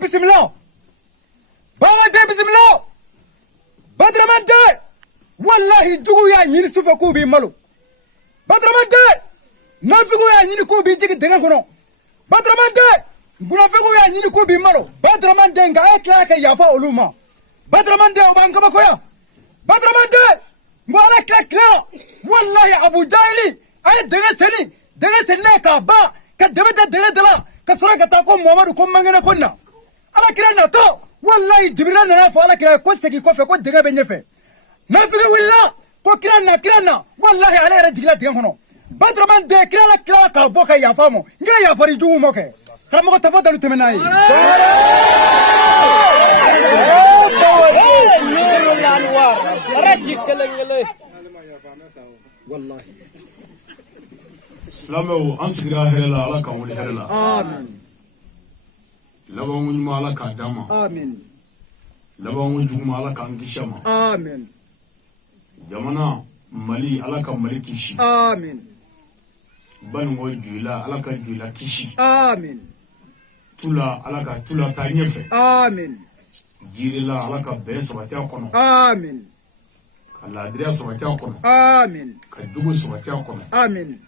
Bismillah. Bala bismillah. Badraman de. Wallahi jugu ya nyini sufa ko bi malo. Badraman de. Nafigu ya nyini ko bi jigi denga kono. Badraman de. Gunafigu ya nyini ko bi malo. Badraman de nga etla ka yafa uluma. Badraman de oban kama koya. Badraman de. Ngwala kla kla. Wallahi Abu Jahili ay denga seni. daga senne ka ba ka dabata daga dala ka sura ka ta ko Muhammadu ko mangana ko na ala kira na to wallahi Jibril na fa ala kira ko segi ko fe ko daga be nyefe na fi willa ko kira na wallahi ala era jigila daga hono Badraman de kira la kira ka bo ka ya famo ngira ya fari jugu mo ke kamo ko tafadalu temenai والله سلامو انسغرا هلا على كون هلا امين لبون ما على كدما امين لبون جوما على كان كشما امين جمانا مالي على كان مالي كيشي امين بن وجولا على كان جولا كيشي امين تula على كان تula تانيفه امين جيرلا على كان بس واتيا كونو امين كلا دريس واتيا كونو امين كدوس واتيا كونو امين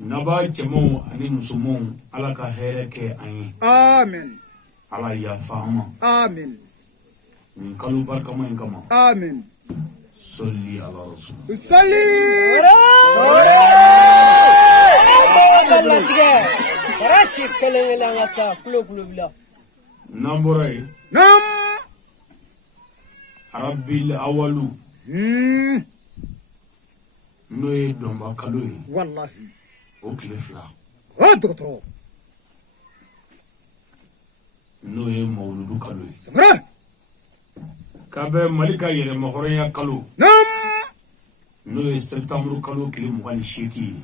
نبا جمو اني مسمون على كان هيرك اني امين على يا فاهمه امين من قالوا بركه ما ينكما امين صلي على رسول صلي نمبري نعم ربي الأول نوي دوما كالوي والله وكلفلا دكتور نوي مولود كالوي سمرة كابه ملكا يري مخوريا كالو نعم نوي سبتمبر كالو كلي مغاني شيكي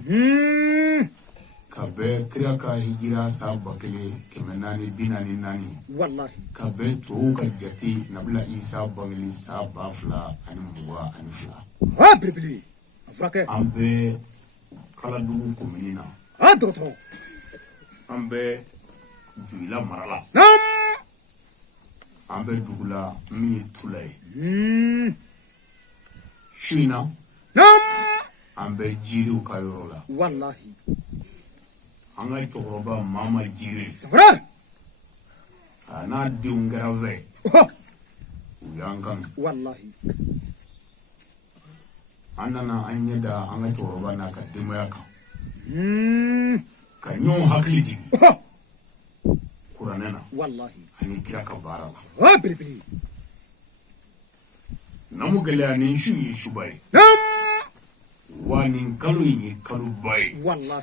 كابه كرياكا هجرا سابا كلي كمناني بيناني ناني والله كابه توكا جاتي نبلا إيسا بانجلي سابا فلا أني موا أني فلا بربلي أفراكي أمبي كلا دوغو كومينينا دكتور أمبي جويلا مرلا نعم أمبي دوغلا مي تولاي شوينا نعم أمبي جيرو كايرولا والله أنا تقربا ماما جيري سمرة أنا ديونغرافي ويانغان والله أنا أنيدا أنا تقربا ناكا ديمياكا كنيو هكليتي كورانينا والله أني كراكا بارلا بربلي نمو قليا ننشو يشو باي نعم وانين كالو يني كالو باي والله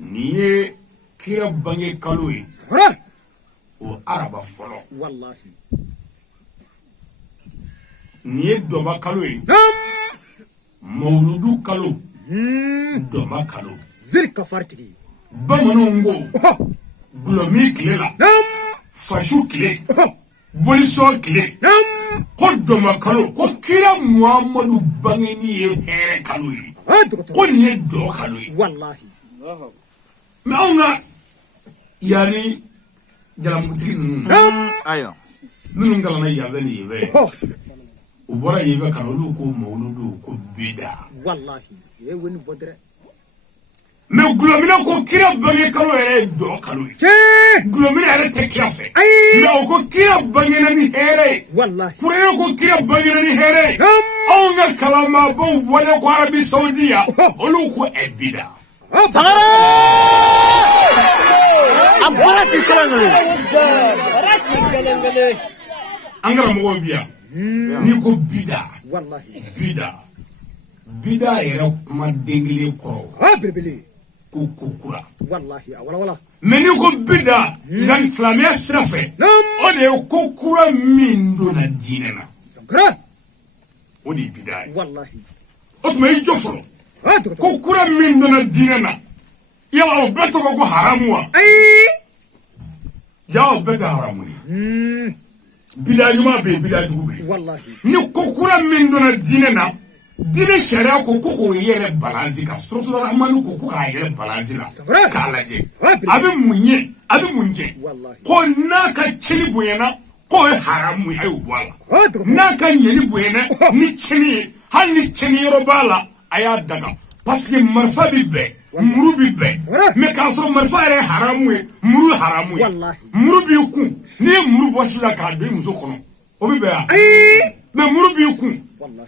نيه كيرا بانجي كالوي سمرة وعربا فلو والله نيه دوما كالوي نعم مولودو كالو دوما كالو زرك فارتكي bamanongo bulomi kilela نعم fashu kile boliso kile نعم ko doma kalo ko kira muhammadu bangeni ye here kalo yi دكتور ko ni do kalo yi والله mauna yani jalamutigi نعم ايوه nunu ngalana yabe ni yebe ubora yebe kalo lu ko mawludu ko bida والله وين فودره me gulomina ko kira bange kalo ere do kalo yi تي gulomina ere te kiafe اي me ko kira bange na ni here والله kure ko kira bange na ni here نعم Onga kalama bo wale ko Arabi Saudiya olu ko ebida سمرة أبغى تكلمني angara mo biya ni ko bida والله bida era ma dengile ko بربلي ko kura والله ولا mais ni ko bida zan islamia srafe نعم o de ko kura min do na dinena سمرة o di bida والله o tuma i jofro دكتور ko kura min do na dinena ya o beto ko haramu wa اي ja o beto haramu ni bida yuma be bida dugu والله ni kokura min dona dinena dine sharia ko ko yere balanzi ka suratul rahman ko ka yere balanzi la ka laje abi munye والله ko naka chini buyena ko haramu ayu wala دكتور naka nyeni buyena ni chini hal ni chini robala aya daga parce que marfa bi be muru bi be me ka so marfa re haramu muru haramu والله muru bi ku ni muru bosila ka do muso kono o bi be ya اي me muru bi ku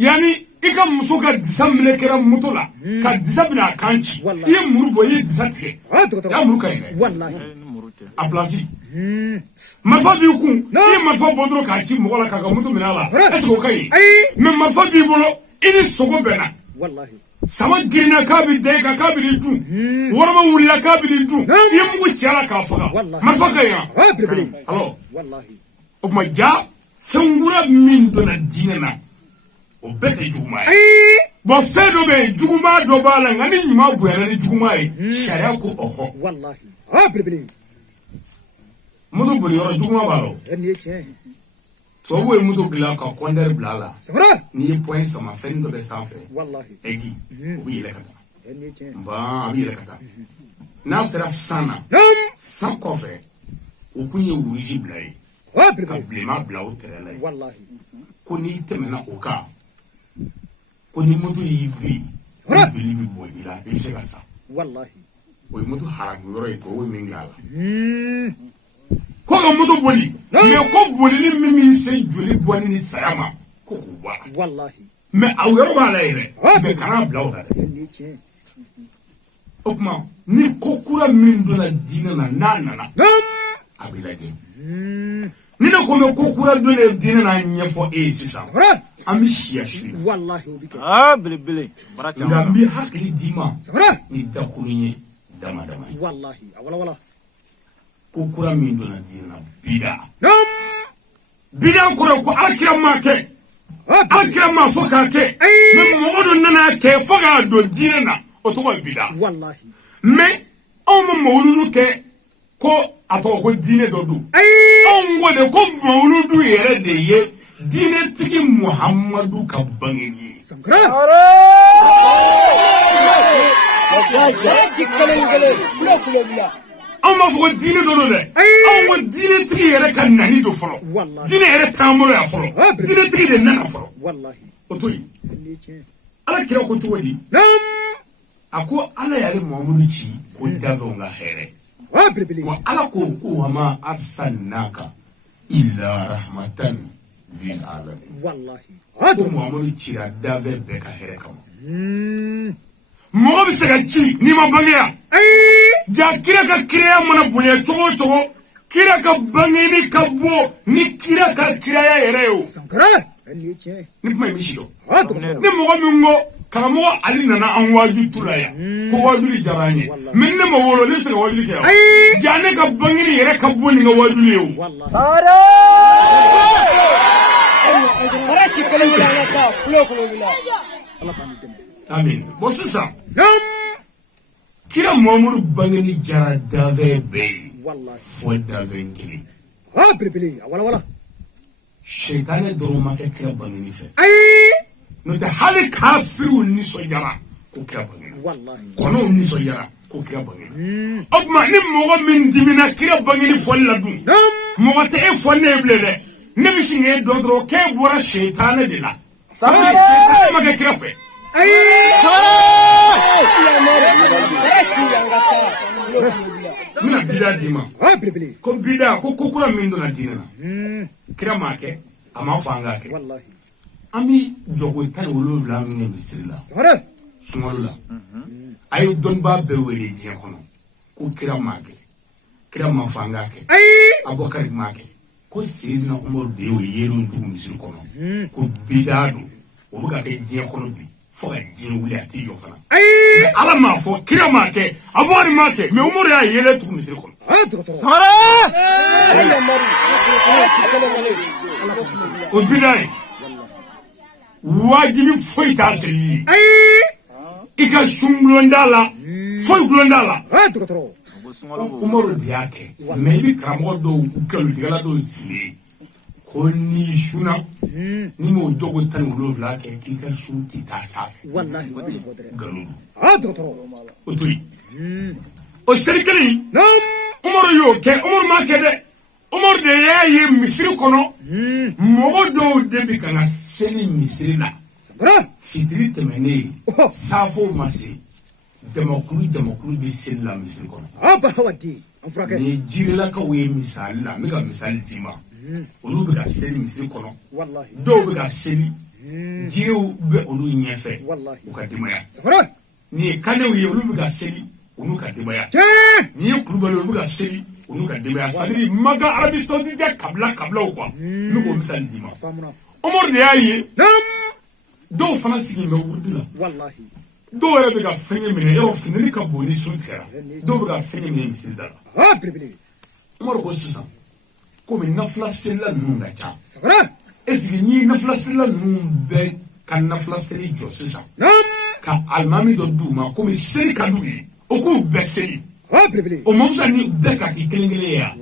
yani ika muso ka disa minɛ kɛra moto la ka disa bina a kan ci i ye muru bɔ i ye disa tigɛ ya muru ka ɲi dɛ a place marifa b'i kun i ye marifa bɔ dɔrɔn k'a ci mɔgɔ la k'a ka moto minɛ a la est-ce que o ka ɲi mais marifa b'i bolo i ni sogo bɛnna sama girinna k'a bɛ da i kan k'a bɛ n'i dun wɔrɔma wulila k'a bɛ n'i dun i ye mugu ci a la k'a faga marifa ka ɲi wa alors o tuma ja fɛnkura min donna diinɛ na o bɛɛ tɛ juguman ye bon fɛn dɔ bɛ yen juguman dɔ b'a la nka ni ɲuman bonyana ni juguman ye sariya ko ɔhɔ moto boli yɔrɔ juguman b'a la tubabu ye moto bila ka kɔndɛri bila a la n'i ye point sama fɛn dɔ bɛ sanfɛ egi o bɛ yɛlɛ ka taa nbaa a bɛ yɛlɛ ka taa n'a sera san na san kɔfɛ o kun ye wuluji bila ye ka bilenman bila o tɛrɛ la ye ko n'i tɛmɛna o kan ko ni moto y'i bi joli bɛ bɔ i la i bɛ se ka sa o ye moto haramu yɔrɔ ye tubabu ye min dilan a la ko ka moto boli mais ko bolili min b'i se joli bɔli ni saya ma ko k'o bɔ a la mais a yɔrɔ b'a la yɛrɛ mais kana bila o la dɛ o tuma ni ko kura min donna diinɛ na n'a nana a bɛ lajɛ ni ne ko mɛ ko kura donna diinɛ na ɲɛfɔ e ye sisan an bɛ siya su la belebele nka n bɛ hakili d'i ma ni dakurun ye dama dama ye ko kura min donna diinɛ na bida kɔrɔ ko alakira ma kɛ alakira ma fɔ k'a kɛ mais mɔgɔ dɔ nana kɛ fɔ k'a don diinɛ na o tɔgɔ ye bida mais anw ma mawuludu kɛ ko a tɔgɔ ko diinɛ dɔ don anw ko de ko mawuludu yɛrɛ de ye diinɛtigi muhamadu ka bangeli ye anw b'a fɔ ko diinɛ dɔ don dɛ anw ko diinɛtigi yɛrɛ ka nani don fɔlɔ diinɛ yɛrɛ taabolo ya fɔlɔ diinɛtigi de nana fɔlɔ o to yen ala kira ko cogo di a ko ala y'ale mamadu ci ko dabɛnw ka hɛrɛ wa ala ko wa ma arsalnaka illa rahmatan lil alamin ko mamadu cira dabɛn bɛɛ ka hɛrɛ kama mɔgɔ bɛ se ka ci n'i ma bangeya ja kira ka kiraya mana bonya cogo o cogo kira ka bangeni ka bɔ ni kira ka kiraya yɛrɛ ye o ni kuma in bɛ si dɔn ni mɔgɔ min ko karamɔgɔ ali nana an waju tu la yan ko wajuli diyara an ye mais ne ma wolo ne tɛ se ka wajuli kɛ yan ja ne ka bangeni yɛrɛ ka bɔ nin ka wajuli ye o amin bon sisan kira mamadu bangeni jara dabɛn bɛɛ ye fo dabɛn kelen seitanɛ dɔrɔn ma kɛ kira bangeni fɛ n'o tɛ hali kafiriw nisɔndiyara ko kira bangena kɔnɔw nisɔndiyara ko kira bangena o tuma ni mɔgɔ min dimina kira bangeni fɔli la dun mɔgɔ tɛ e fɔ ne ye bilen dɛ ne bɛ sin k'e dɔn dɔrɔn k'e bɔra seitanɛ de la seitanɛ ma kɛ kira fɛ n bɛna bida d'i ma ko bida ko kokura min donna diinɛ na kira m'a kɛ a m'a fɔ an k'a kɛ an bɛ jɔgo 17 min kɛ misiri la sunkalo la a ye dɔnnibaa bɛɛ wele diɲɛ kɔnɔ ko kira m'a kɛ kira m'a fɔ an k'a kɛ Abubakari m'a kɛ ko Seydina Umaru de y'o yeelen dugu misiri kɔnɔ ko bida don o bɛ ka kɛ diɲɛ kɔnɔ bi fo ka diɲɛ wuli a tɛ jɔ fana mais ala m'a fɔ kira m'a kɛ Abubakari m'a kɛ mais Umaru y'a yeelen dugu misiri kɔnɔ o bida ye wajibi foyi t'a seli i ka sun gulonda la foyi gulonda la Umaru de y'a kɛ mais i bɛ karamɔgɔ dɔw galontigɛla dɔw sigilen ko n'i sunna ni m'o jogo 17 kɛ k'i ka sun tɛ taa sanfɛ nkalon don o to yen o seli kelen Umaru y'o kɛ Umaru m'a kɛ dɛ Umaru de y'a ye misiri kɔnɔ mɔgɔ dɔw de bɛ ka na seli misiri la fitiri tɛmɛnen saafo ma se jamakulu bɛ seli la misiri kɔnɔ ni jirilakaw ye misali la n bɛ ka misali d'i ma olu bɛ ka seli misiri kɔnɔ dɔw bɛ ka seli jiw be olu ɲɛfɛ u ka dimaya ni ye kanew ye olu bɛ ka seli olu ka dimaya ni ye kulubali olu bɛ ka seli olu ka dimaya c'est-à-dire maga Arabie Saoudite kabilaw quoi ne ko misali d'i ma Omar de y'a ye dɔw fana sigilen bɛ wurudi la dɔw yɛrɛ bɛ ka fɛngɛ minɛ yɔrɔ finɛli ka bon ni sun tigɛra dɔw bɛ ka fɛngɛ minɛ misiri da la Omar ko sisan komi nafila selila ninnu ka ca est-ce que ni nafila selila ninnu bɛɛ ka nafila seli jɔ sisan ka alimami dɔ d'u ma komi seli ka d'u ye o k'u bɛɛ seli o ma fisa ni bɛɛ ka k'i kelen kelen ye yan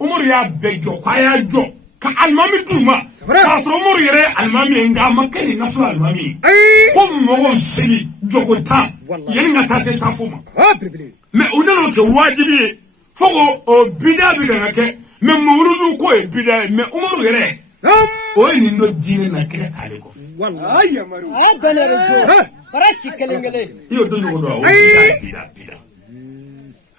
Umaru y'a bɛɛ jɔ k'a y'a jɔ ka alimami d'u ma k'a sɔrɔ Umaru yɛrɛ ye alimami ye nka a ma kɛ ni nafila alimami ye ko mɔgɔw seli jɔko tan yanni ka taa se safo ma mais u nana o kɛ wajibi ye fo k'o bida bɛ ka kɛ mais mawuludu ko ye bida ye mais Umaru yɛrɛ o ye nin dɔ diinɛ na kira k'ale kɔfɛ i y'o dɔn ɲɔgɔn dɔn o bida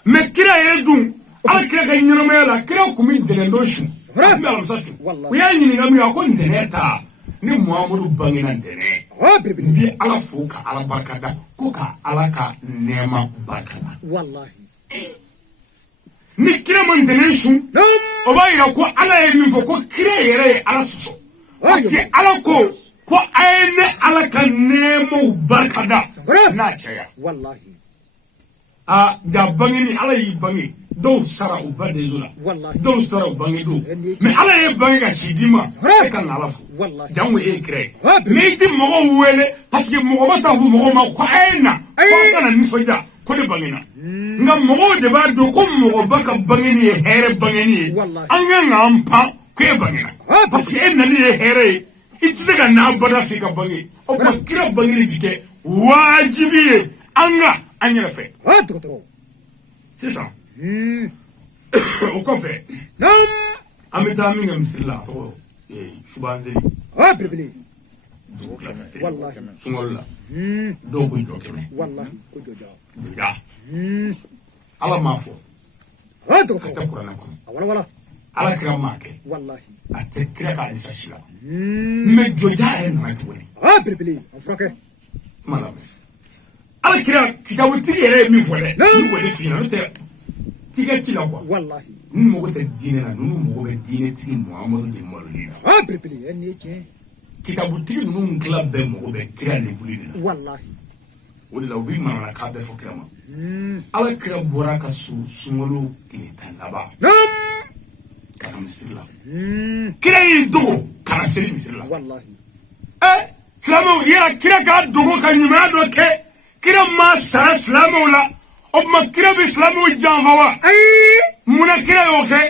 mais kira yɛrɛ dun ala kira ka ɲɛnamaya la kira kun bɛ ntɛnɛn dɔ su a tun bɛ alamisa su u y'a ɲininka min a ko ntɛnɛn ta ni Muhamadu bangena ntɛnɛn n bɛ ala fo ka ala barika da ko ka ala ka nɛɛma barika da ni kira ma ntɛnɛn su o b'a yira ko ala ye min fɔ ko kira yɛrɛ ye ala sɔsɔ parce que ala ko a ye ne ala ka nɛɛmaw barika da n'a caya ja bangeni ala y'i bange dɔw sara u ba dezo la dɔw sara u bange do mais ala ye bange ka si di ma e ka ala fo jango e kira mais i tɛ mɔgɔw wele parce que mɔgɔ ma taa fɔ mɔgɔ ma ko a ye na fo an kana nisɔndiya ko ne bangena nka mɔgɔw de b'a dɔn ko mɔgɔba ka bangeni ye hɛrɛ bangeni ye an kan k'an pan ko e bangena parce que e nali ye hɛrɛ ye i tɛ se ka n'a bada f'i ka bange o kuma kira bangeni bi kɛ wajibi ye an ka an yɛrɛ fɛ sisan o kɔfɛ an bɛ taa min kɛ misiri la a tɔgɔ subahanteli dugu tila sunkalo la dɔw bɛ jɔ 100 ja ala m'a fɔ a tɛ kuranɛ kɔnɔ ala kira m'a kɛ a tɛ kira ka alisa si la mais jɔja yɛrɛ nana tuguni kuma lamɛn ala kira kitabutigi yɛrɛ ye min fɔ dɛ n'u ko de f'i ɲɛna n'o tɛ tigɛ ci la quoi n'u mago tɛ diinɛ la n'u mago bɛ diinɛtigi Muhamadu de maloli la kitabutigi ninnu tila bɛɛ mago bɛ kira lebuli de la o de la u bɛ manamanakan bɛɛ fɔ kira ma ala kira bɔra ka sunkalo tile 10 laban ka na misiri la kira y'i dogo ka na seli misiri la silamɛw yala kira k'a dogo ka ɲumanya dɔ kɛ kira ma sara silamɛw la o tuma kira bɛ silamɛw janfa wa munna kira y'o kɛ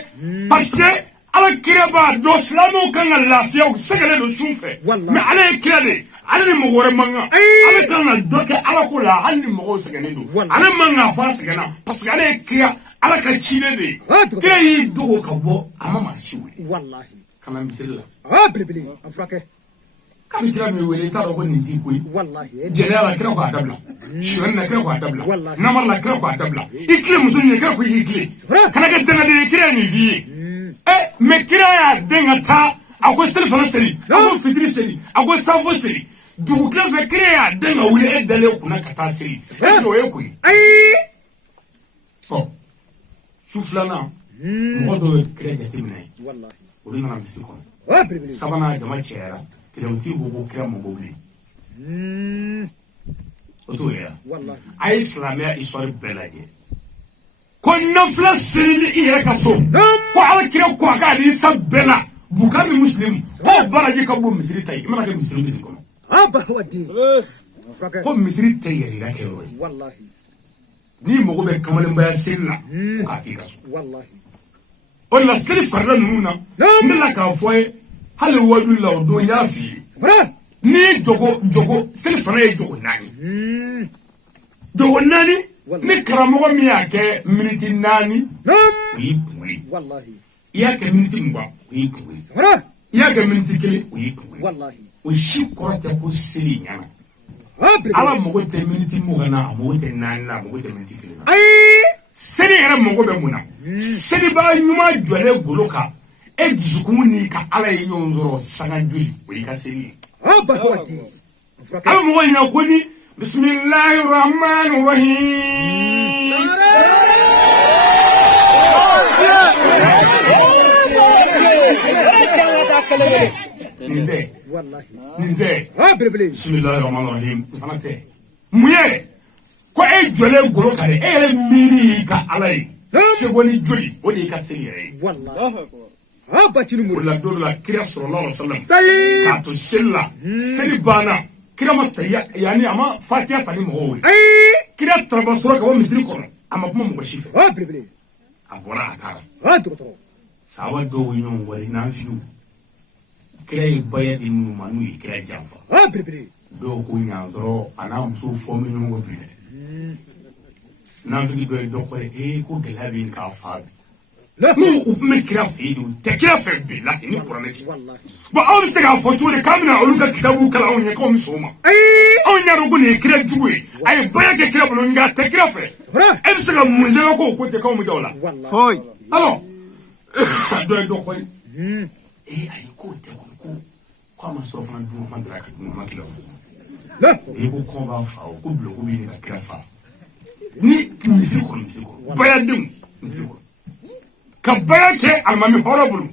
parce que ala kira b'a dɔn silamɛw kan ka lafiya u sɛgɛnnen don sun fɛ mais ala ye kira de ale ni mɔgɔ wɛrɛ man kan ale kan ka dɔ kɛ ala ko la hali ni mɔgɔw sɛgɛnnen don ale man kan fɔ a sɛgɛnna parce que ale ye kira ala ka cilen de ye kira y'i dogo ka bɔ a ma maa si wele ka na misiri la kabi kira mi wele i t'a dɔn ko nin t'i ko ye jɛnɛya la kira k'a dabila suɲɛni la kira k'a dabila namara la kira k'a dabila i tile muso nin ye kira ko i tile kana kɛ dangaden ye kira ye nin f'i ye mais kira y'a den ka taa a ko seli fana seli a ko fitiri seli a ko safo seli dugu tile fɛ kira y'a den ka wuli e dalen kunna ka taa seli est-ce que o ye ko ye su filanan mɔgɔ dɔw ye kira jateminɛ olu nana misiri kɔnɔ sabanan jama cɛyara kirawtigi ko ko kira mɔgɔw wuli o t'o ye a ye silamɛya histoire bɛɛ lajɛ ko nafila selili i yɛrɛ ka so ko ala kira ko a ka hadisa bɛɛ la Bukari Muslim ko baraji ka bon misiri ta ye i mana kɛ misiri bisi kɔnɔ ko misiri tɛ yɛrɛ kɛ yɔrɔ ye n'i mago bɛ kamalenbaya seli la ko k'a k'i ka so o la seli farila ninnu na n bɛna k'a fɔ ye hali wadu la o don y'a f'i ye ni jogo seli fana ye jogo 4 jogo 4 ni karamɔgɔ min y'a kɛ miniti 4 o y'i kungoli i y'a kɛ miniti 20 o y'i kungoli i y'a kɛ miniti 1 o y'i kungoli o si kɔrɔ tɛ ko seli ɲana ala mago tɛ miniti 20 na a mago tɛ 4 na a mago tɛ miniti 1 na seli yɛrɛ mago bɛ mun na selibaga ɲuman jɔlen golo kan e dusukun ni ka ala ye ɲɔgɔn sɔrɔ sanga joli o y'i ka seli ye أم وين أقولي بسم الله الرحمن الرحيم نندي بسم الله الرحمن الرحيم فنتي ميه كو اي جولي غورو كاري اي ميري كا علي سيغوني جولي ودي كا سيري والله باتينو مولا دولا كريا صلى الله عليه وسلم كاتو سيلا سيبانا كريا متا يعني اما فاتيا تاني مهوي كريا ترباسورا كو ميسري كورو اما بما مبشيف ابورا اتارا دكتور ساوا دو وينو وري نافيو كريا بايا دي نومانوي كريا جامفا do ko nyaandro ana muso fomi no ngobi na vigi do ko ko gelabi ka fa la mu me krafi do te krafi bi la ni qur'ani ba on se ga foto le kamina olu ka kitabu kala on ko mi soma on nya rugo ne kira juwe ay baya ke kira bulu nga te krafi e se ga mu ze ko te ko mu dola foi alors do ko ay ko te ko kama sofa na du mandra ka du makilo e ko komba fa ko blo ko bi ni ka fa ni misiko baya dum misiko ka baya ke almami horrible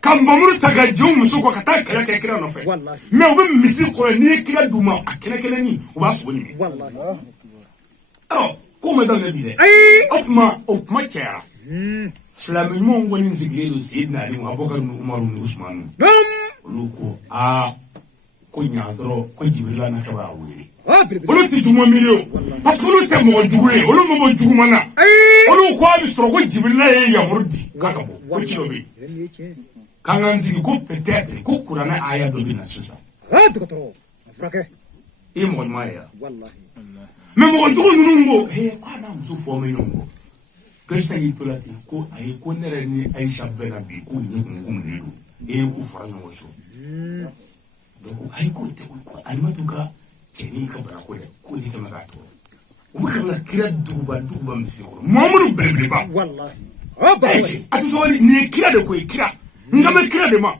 ka mbamuru taga jum musuko ka ta kala ke kira no fe me o bi misiko ni kira duma akene kene ni o ba so ni wallahi oh ko me dan nabi de opma chera islami mo ngoni nzigiro zidna ali abubakar nu umar nu usman luko ko nyaadro ko jibrila na kaba wuri olu ti juma milio parce que olu te mo juwe olu mo juma na olu ko abi stro ko jibrila ye yamurdi kaka bo ko chilobe kanganzi ko peut-être ko kurana aya do bina sisa dikoto frake e mo maya wallahi me mo jugo nungo kwa na mtu fo me nungo kesta yitolati ko ay ko nere ni aisha bena bi ko ni ngumledu e ku fa no so donc ay ko te ko almatuka jeni ka bara ko ni ka magato o muka na kira duba msiko mamuru bebe ba wallahi ati so ni kira de ko kira ngame kira de ma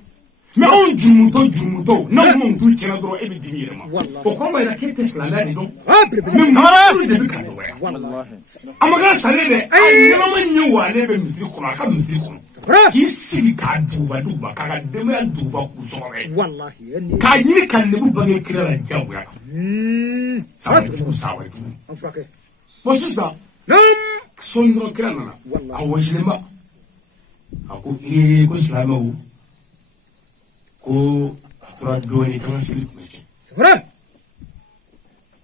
me on jumuto na mo ndu kira dro e bi dimire ma o ko ma ira kete slala ni donc me mamuru de ka do wallahi amaga sale de ay ngama nyu wa le be msiko na ka msiko kisi ka duba ka deme duba ku sore wallahi ka yini kan le bu bange kira la jawu ya sawa afake posisa sondro kira na awajlema ako ko islamo ko atra doni kama silip meche sore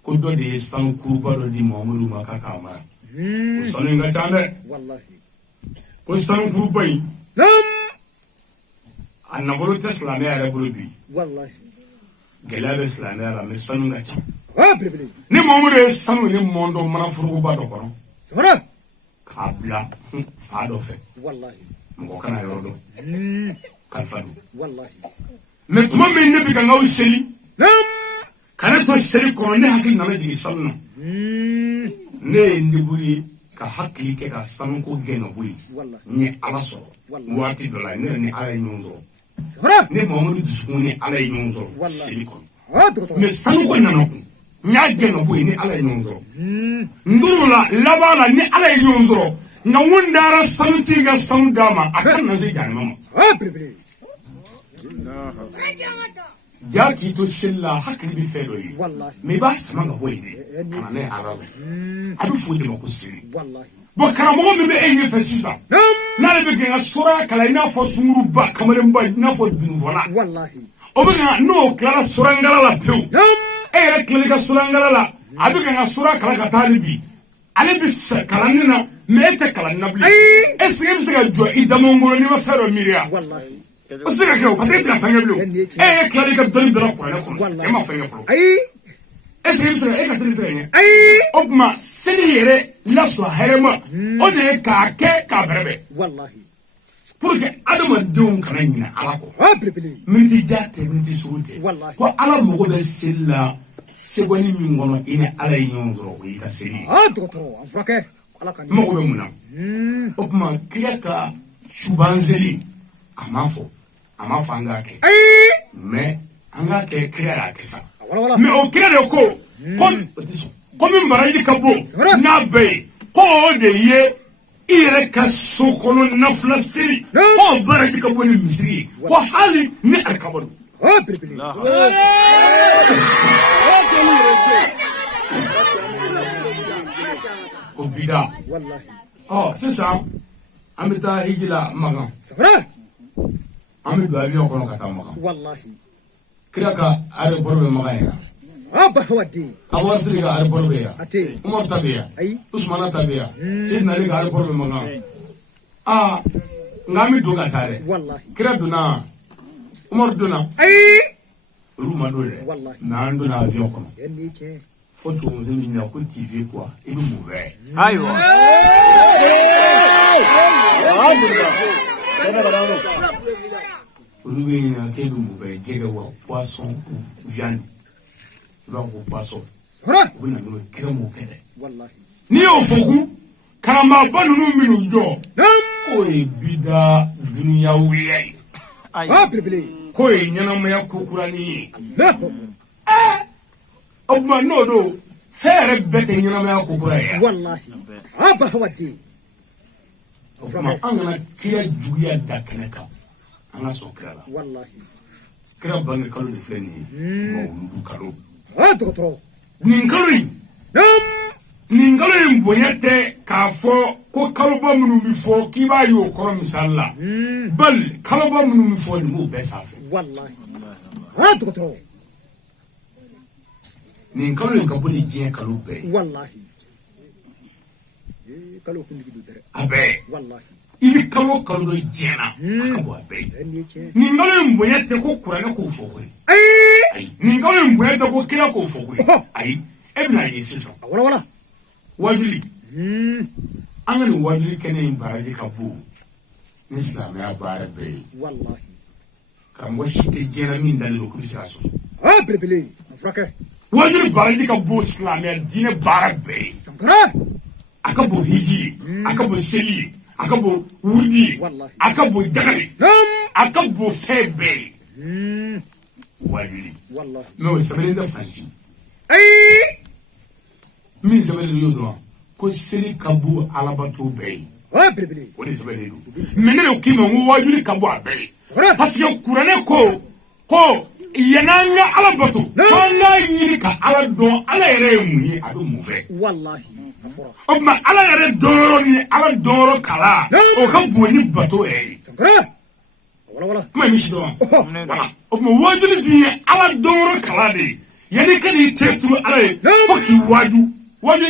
ko do de san kuba do di muhammadu makaka ma sanu nga tande wallahi ko sanu kuba yi annabolo teslame ara bulubi wallahi gelabe slame ara me sanu nga cha ni muhammadu sanu ni mondo mana furu ba do kono sore kabla fa do fe wallahi mo kana yodo kalfani wallahi me tuma me ne bi kan ngaw seli kana to seli ko ne hakil na me di salna ne ndi buri ka hakili ke ka sanu ko geno buri ni ala so wati dola ne ni ala nyundo sora ne muhammadu dusukuni ala nyundo seli ko me sanu ko nano nya geno buri ni ala nyundo ndurula labala ni ala nyundo na wundara sanu tiga sanu dama akan na zai jani mama ya ki to silla hakili bi fedo yi me ba sama ga boy ne ana ne arabe adu fu de ko siri wallahi bo karamo me be enye fesisa na le be ga sura kala ina fo sumuru ba kamale mba ina fo dunu vola wallahi o be ga no kala sura ngala la pew e re kala sura ngala la adu ga sura kala ka talibi ale bi kala nina me te kala nabli e se ga jo idamongolo ni ma fero miria wallahi o se ga ko pate ta fanga blu e kala ka doni bela ko na ko e ma fanga flo ai e se ga se ni ai o ma senire la so herema o de ka ke ka brebe wallahi porque adama dun kana nyina ala ko min di jate min di surute ko ala mo ko be silla seboni min ngono ina ala nyondro ko ika seli to afrake ala kan mo ko be munam o ma kriaka shubanzeli amafo ngake mais anga ke kira kesa wala me o kira de ko min baraji ka bo na be ko de ye ire ka sokono nafla siri ko baraji ka bo ni misri ko hali ni alkabaru ko bida wallahi sisa amita hijila magan amidu avion kono kata magan wallahi kira ka are borbe magan ya bahwadi awasri ka are borbe ya ate umar tabiya ay usmana tabiya sidna ali ka are borbe magan ngami do ka tare wallahi kira duna umar duna ay ruma dole wallahi na nduna avion kono yanni ce foto nzimi na ko tv quoi ibu muve ayo Louis na kedu muve jega wa poisson ou viande donc poisson vous na no kira mu kede wallahi ni o foku kama banu minu jo ko e bida dunya wiye bibili ko e nyana ma yakukurani no Obma no do fere bete nyina ma yakukura ya wallahi bahwadi Obma angana kira juya dakneka anga so kira wallahi kira bangi kalu de feni mo kalu doktor Ningalo mboyete kafo ko kaluba munu bifo kiba yo ko misalla bal kaluba munu bifo ni mo besafe wallahi doktor Ningalo ngabuli jien kalube wallahi kalu kundi dudere abe wallahi ibi kalu jena akabo abe Ningalo mboyete ko kurana ko fo ko ai Ningalo mboyete ko kila ko fo ko ai ebna yesisa wala wajuli angani wajuli kene baraji kabu islam ya barabe wallahi kam washite jena min dalilo ko bisaso bibili afraka wajuli baraji kabu islam ya dine barabe sankara akabo hiji akabo seli akabo wudi akabo dagali akabo febe wajuli wallahi no sabele da fanji ay min sabele yo do ko seli kabu alabato be bibili o de sabele do menene ko mo wajuli kabu abe parce que kurane ko yananga alabato ko na yini ka ala don ala yere muni ado mu fe wallahi o ma ala yere doro ni ala doro kala o ka boni bato sankara wala ma mi shido wala o mo wajuli bi ala doro kala de yani kan ni tetru ala foki waju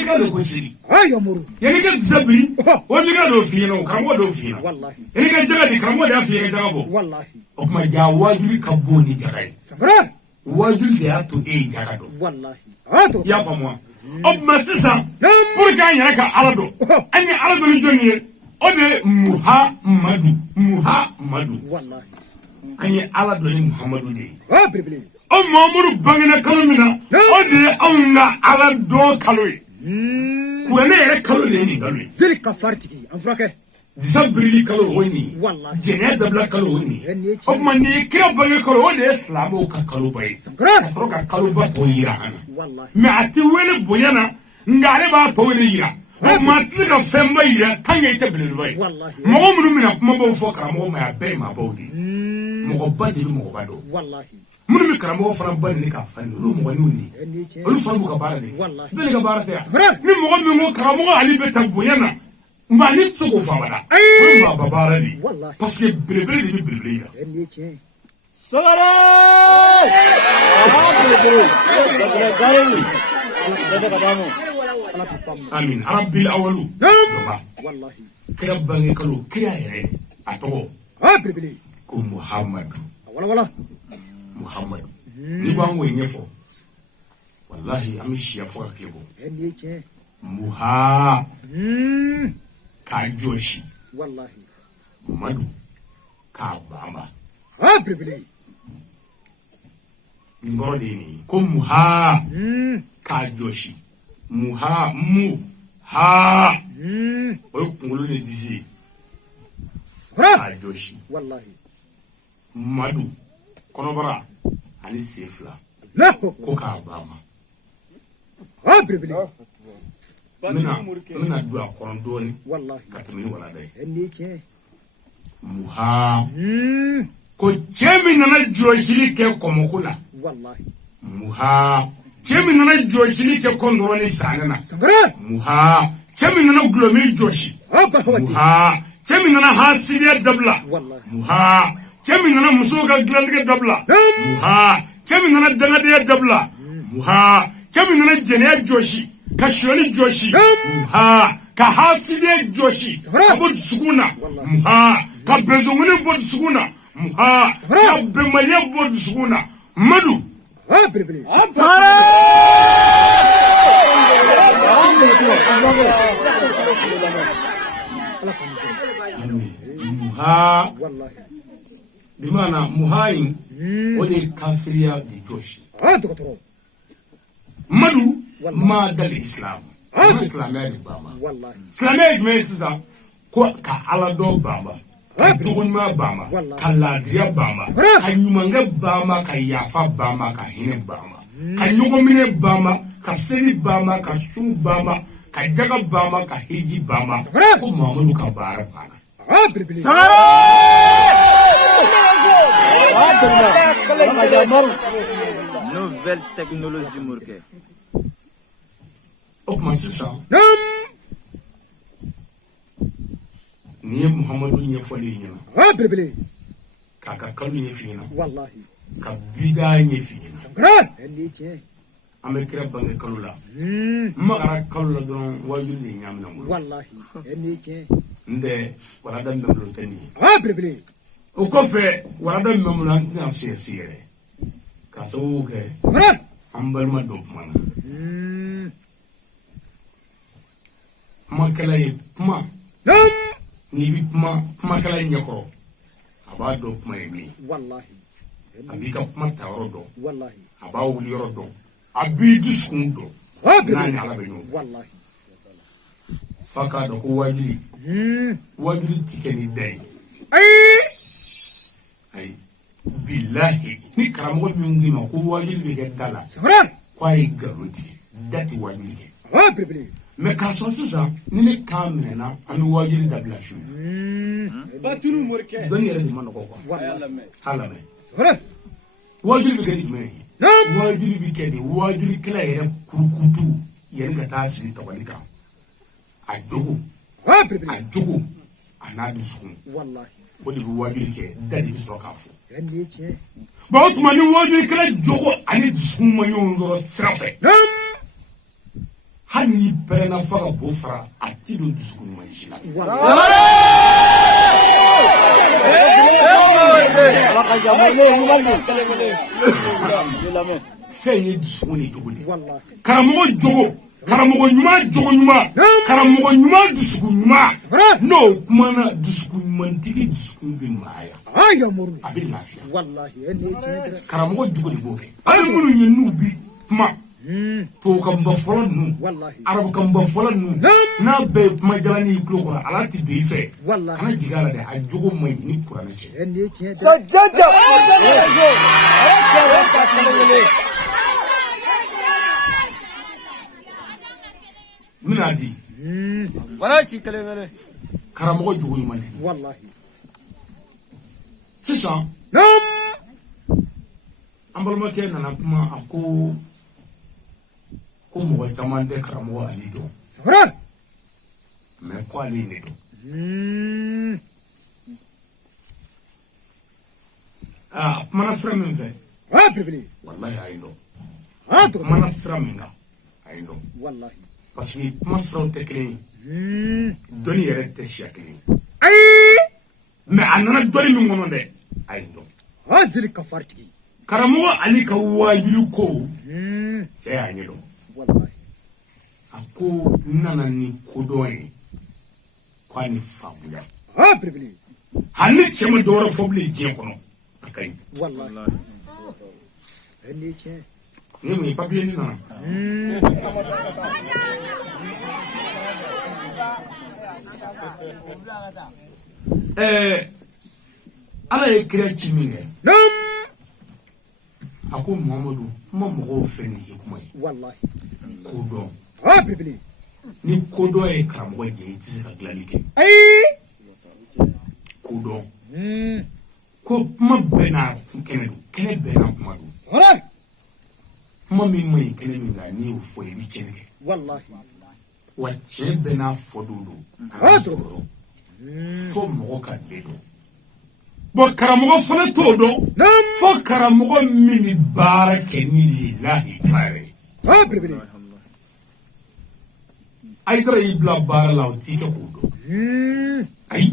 ka do ko siri yamuru yani ka zabri waju ka do fina o kan do fina wallahi yani ka jaga di kan da fina jaga bo wallahi o ma ja waju ka boni jaga sankara waju de ato jaga do wallahi ya famwa o ma sisa pour ka nyara ka alado ani alado ni joni o de muhammadu wallahi ani alado ni muhammadu de bibili o mamuru bangina kalumina o de aunga alado kaloi kuene yere kalo de ni galoi zil kafartiki afraka disabili kalo woni wallahi jene dabla kalo woni o ma ni kira bangi kalo o de islamu ka kalo bai so ka kalo ba to yira ana wallahi me ati wele boyana ngare ba to wele yira o ma ti ka femba yira tanga ite bilil bai wallahi mo mu mina kuma bo fo ka mo ma be ma bo di mo ba di mo ba do wallahi munu mi karamo fana bani ni ka fani lu mo ni olu fana bu ka baara de bele ka baara te ni mo mi mo karamo ali be ta boyana ma ni tsugo fa bada o ma ba baara ni parce que bele ni bele ya sogara amin rabbil awalu wallahi kira bangi kalu kira yere ato bibili ko muhammadu wala Muhammad ni bango nyefo wallahi amishia foka kebo muha ka joshi wallahi madu ka bamba bibili ngoro dini ko muha ka joshi muha o kungulu ne disi ka joshi wallahi madu konobara ani sefla Allahu ko ka bama Bibili mina dua kondoni wallahi katamini wala dai ni ce muha ko chemi nana jojili ke komokula wallahi muha chemi nana jojili ke kondoroni sanana sangara muha chemi nana glomi joshi muha chemi nana hasidiya dabla muha chemi nana musoga glandige dabla muha chemi nana dangadiya dabla muha chemi nana jeniya joshi ka shoni joshi muha ka hasidiya joshi ka bod suguna muha ka bezongune bod suguna muha ka bemaliya bod suguna madu Bibili muha wallahi bimana muhain ode kafiriya di joshi doktor madu ma dal islam islamiyya di bama wallahi islamiyya me sida ko ka ala do bama ka dugunma bama ka ladiya bama ka nyumanga bama ka yafa bama ka hine bama ka nyugomine bama ka seli bama ka su bama ka jaga bama ka hiji bama ko mamadu ka bara bama Bibili Nouvelle technologie mourke. o kuma sisan ni ye muhamadu ɲɛfɔli ɲɛna Bibili k'a ka kalo ɲɛfi ɲɛna wallahi ka bida ɲɛfi ɲɛna sangara ni ce an bɛ kira bange kalo la n magara kalo la dɔrɔn wajulu de ɲamina n bolo wallahi ni ce n tɛ warada min bɛ n bolo tɛ nin ye Bibili o kɔfɛ warada min bɛ n bolo an tɛna siyɛsi yɛrɛ k'a sababu kɛ sangara an balima dɔ kuma na kumakɛla ye kuma n'i bɛ kumakɛla ɲɛkɔrɔ a b'a dɔn kuma ye min wallahi a b'i ka kuma ta yɔrɔ dɔn wallahi a b'a wuli yɔrɔ dɔn a b'i dusukun dɔn n'a ni ala bɛ ɲɔgɔn wallahi fa k'a dɔn ko wajuli ti kɛ ni da ye ayi bilahi ni karamɔgɔ min k'i ma ko wajuli bɛ kɛ da la sangara ko a ye nkalon tigɛ da tɛ wajuli kɛ Bibili mɛ k'a sɔrɔ sisan ni ne kan minɛna an bɛ wajuli dabila su dɔnni yɛrɛ de ma nɔgɔ kuwa a lamɛn sangara wajuli bɛ kɛ ni jumɛn ye wajuli bɛ kɛ de wajulikɛla yɛrɛ kurukutu yanni ka taa sigi tabali kan a jogo Bibili a jogo a n'a dusukun wallahi o de bɛ wajuli kɛ da de bɛ sɔrɔ k'a fɔ ni ce bon o tuma ni wajulikɛla jogo ani dusukun ma ɲɔgɔn sɔrɔ sira fɛ hali ni pɛrɛnna fa ka bo fara a ti don dusukun ɲuman si la fɛn ye dusukun ni jogo de ye karamɔgɔ jogo karamɔgɔ ɲuman jogo ɲuman karamɔgɔ ɲuman dusukun ɲuman n'o kumana dusukun ɲumantigi dusukun bɛ maaya a bɛ lafiya karamɔgɔ jogo de b'o kɛ hali minnu ye n'u bi kuma tubabukanba fɔlɔ ninnu arabukanba fɔlɔ ninnu n'a bɛɛ ye kuma jalani y'i tulo kɔnɔ ala tɛ don i fɛ kana jigin a la dɛ a jogo man ɲi ni kuranɛ cɛ n bɛna di karamɔgɔ jogo ɲuman de sisan an balimakɛ nana kuma a ko mɔgɔ caman tɛ karamɔgɔ ali dɔn mɛ ko ale ne dɔn a kumana sira min fɛ walahi a ye dɔn kumana sira min kan a ye dɔn parce que kuma siraw tɛ kelen ye dɔnni yɛrɛ tɛ siya kelen ye mɛ a nana dɔnni min kɔnɔ dɛ a ye dɔn karamɔgɔ ali ka wajulu ko cɛ y'a ɲɛ dɔn a ko nana ni kodɔn ye ko a ni faamuya hali ni cɛ ma dɔ wɛrɛ fɔ bilen diɲɛ kɔnɔ a ka ɲi ni mun ye papiye ni nana ala ye kira ci min kɛ ako Muhammadu kuma mɔgɔw fɛ ni ye kuma ye wallahi kodɔn bibili ni kodɔn ye karamɔgɔ jɛ i tɛ se ka dilanli kɛ kodɔn ko kuma bɛɛ n'a kɛnɛ don kɛnɛ bɛɛ n'a kuma don kuma min ma ɲi kɛnɛ min kan n'i y'o fɔ i bɛ tiɲɛ kɛ wallahi wa tiɲɛ bɛɛ n'a fɔdon don a sɔrɔ fo mɔgɔ ka le dɔn bon karamɔgɔ fana t'o dɔn fo karamɔgɔ min bɛ baara kɛ ni lillahi ta'ala ye a yi taara y'i bila baara la o t'i kɛ k'o dɔn ayi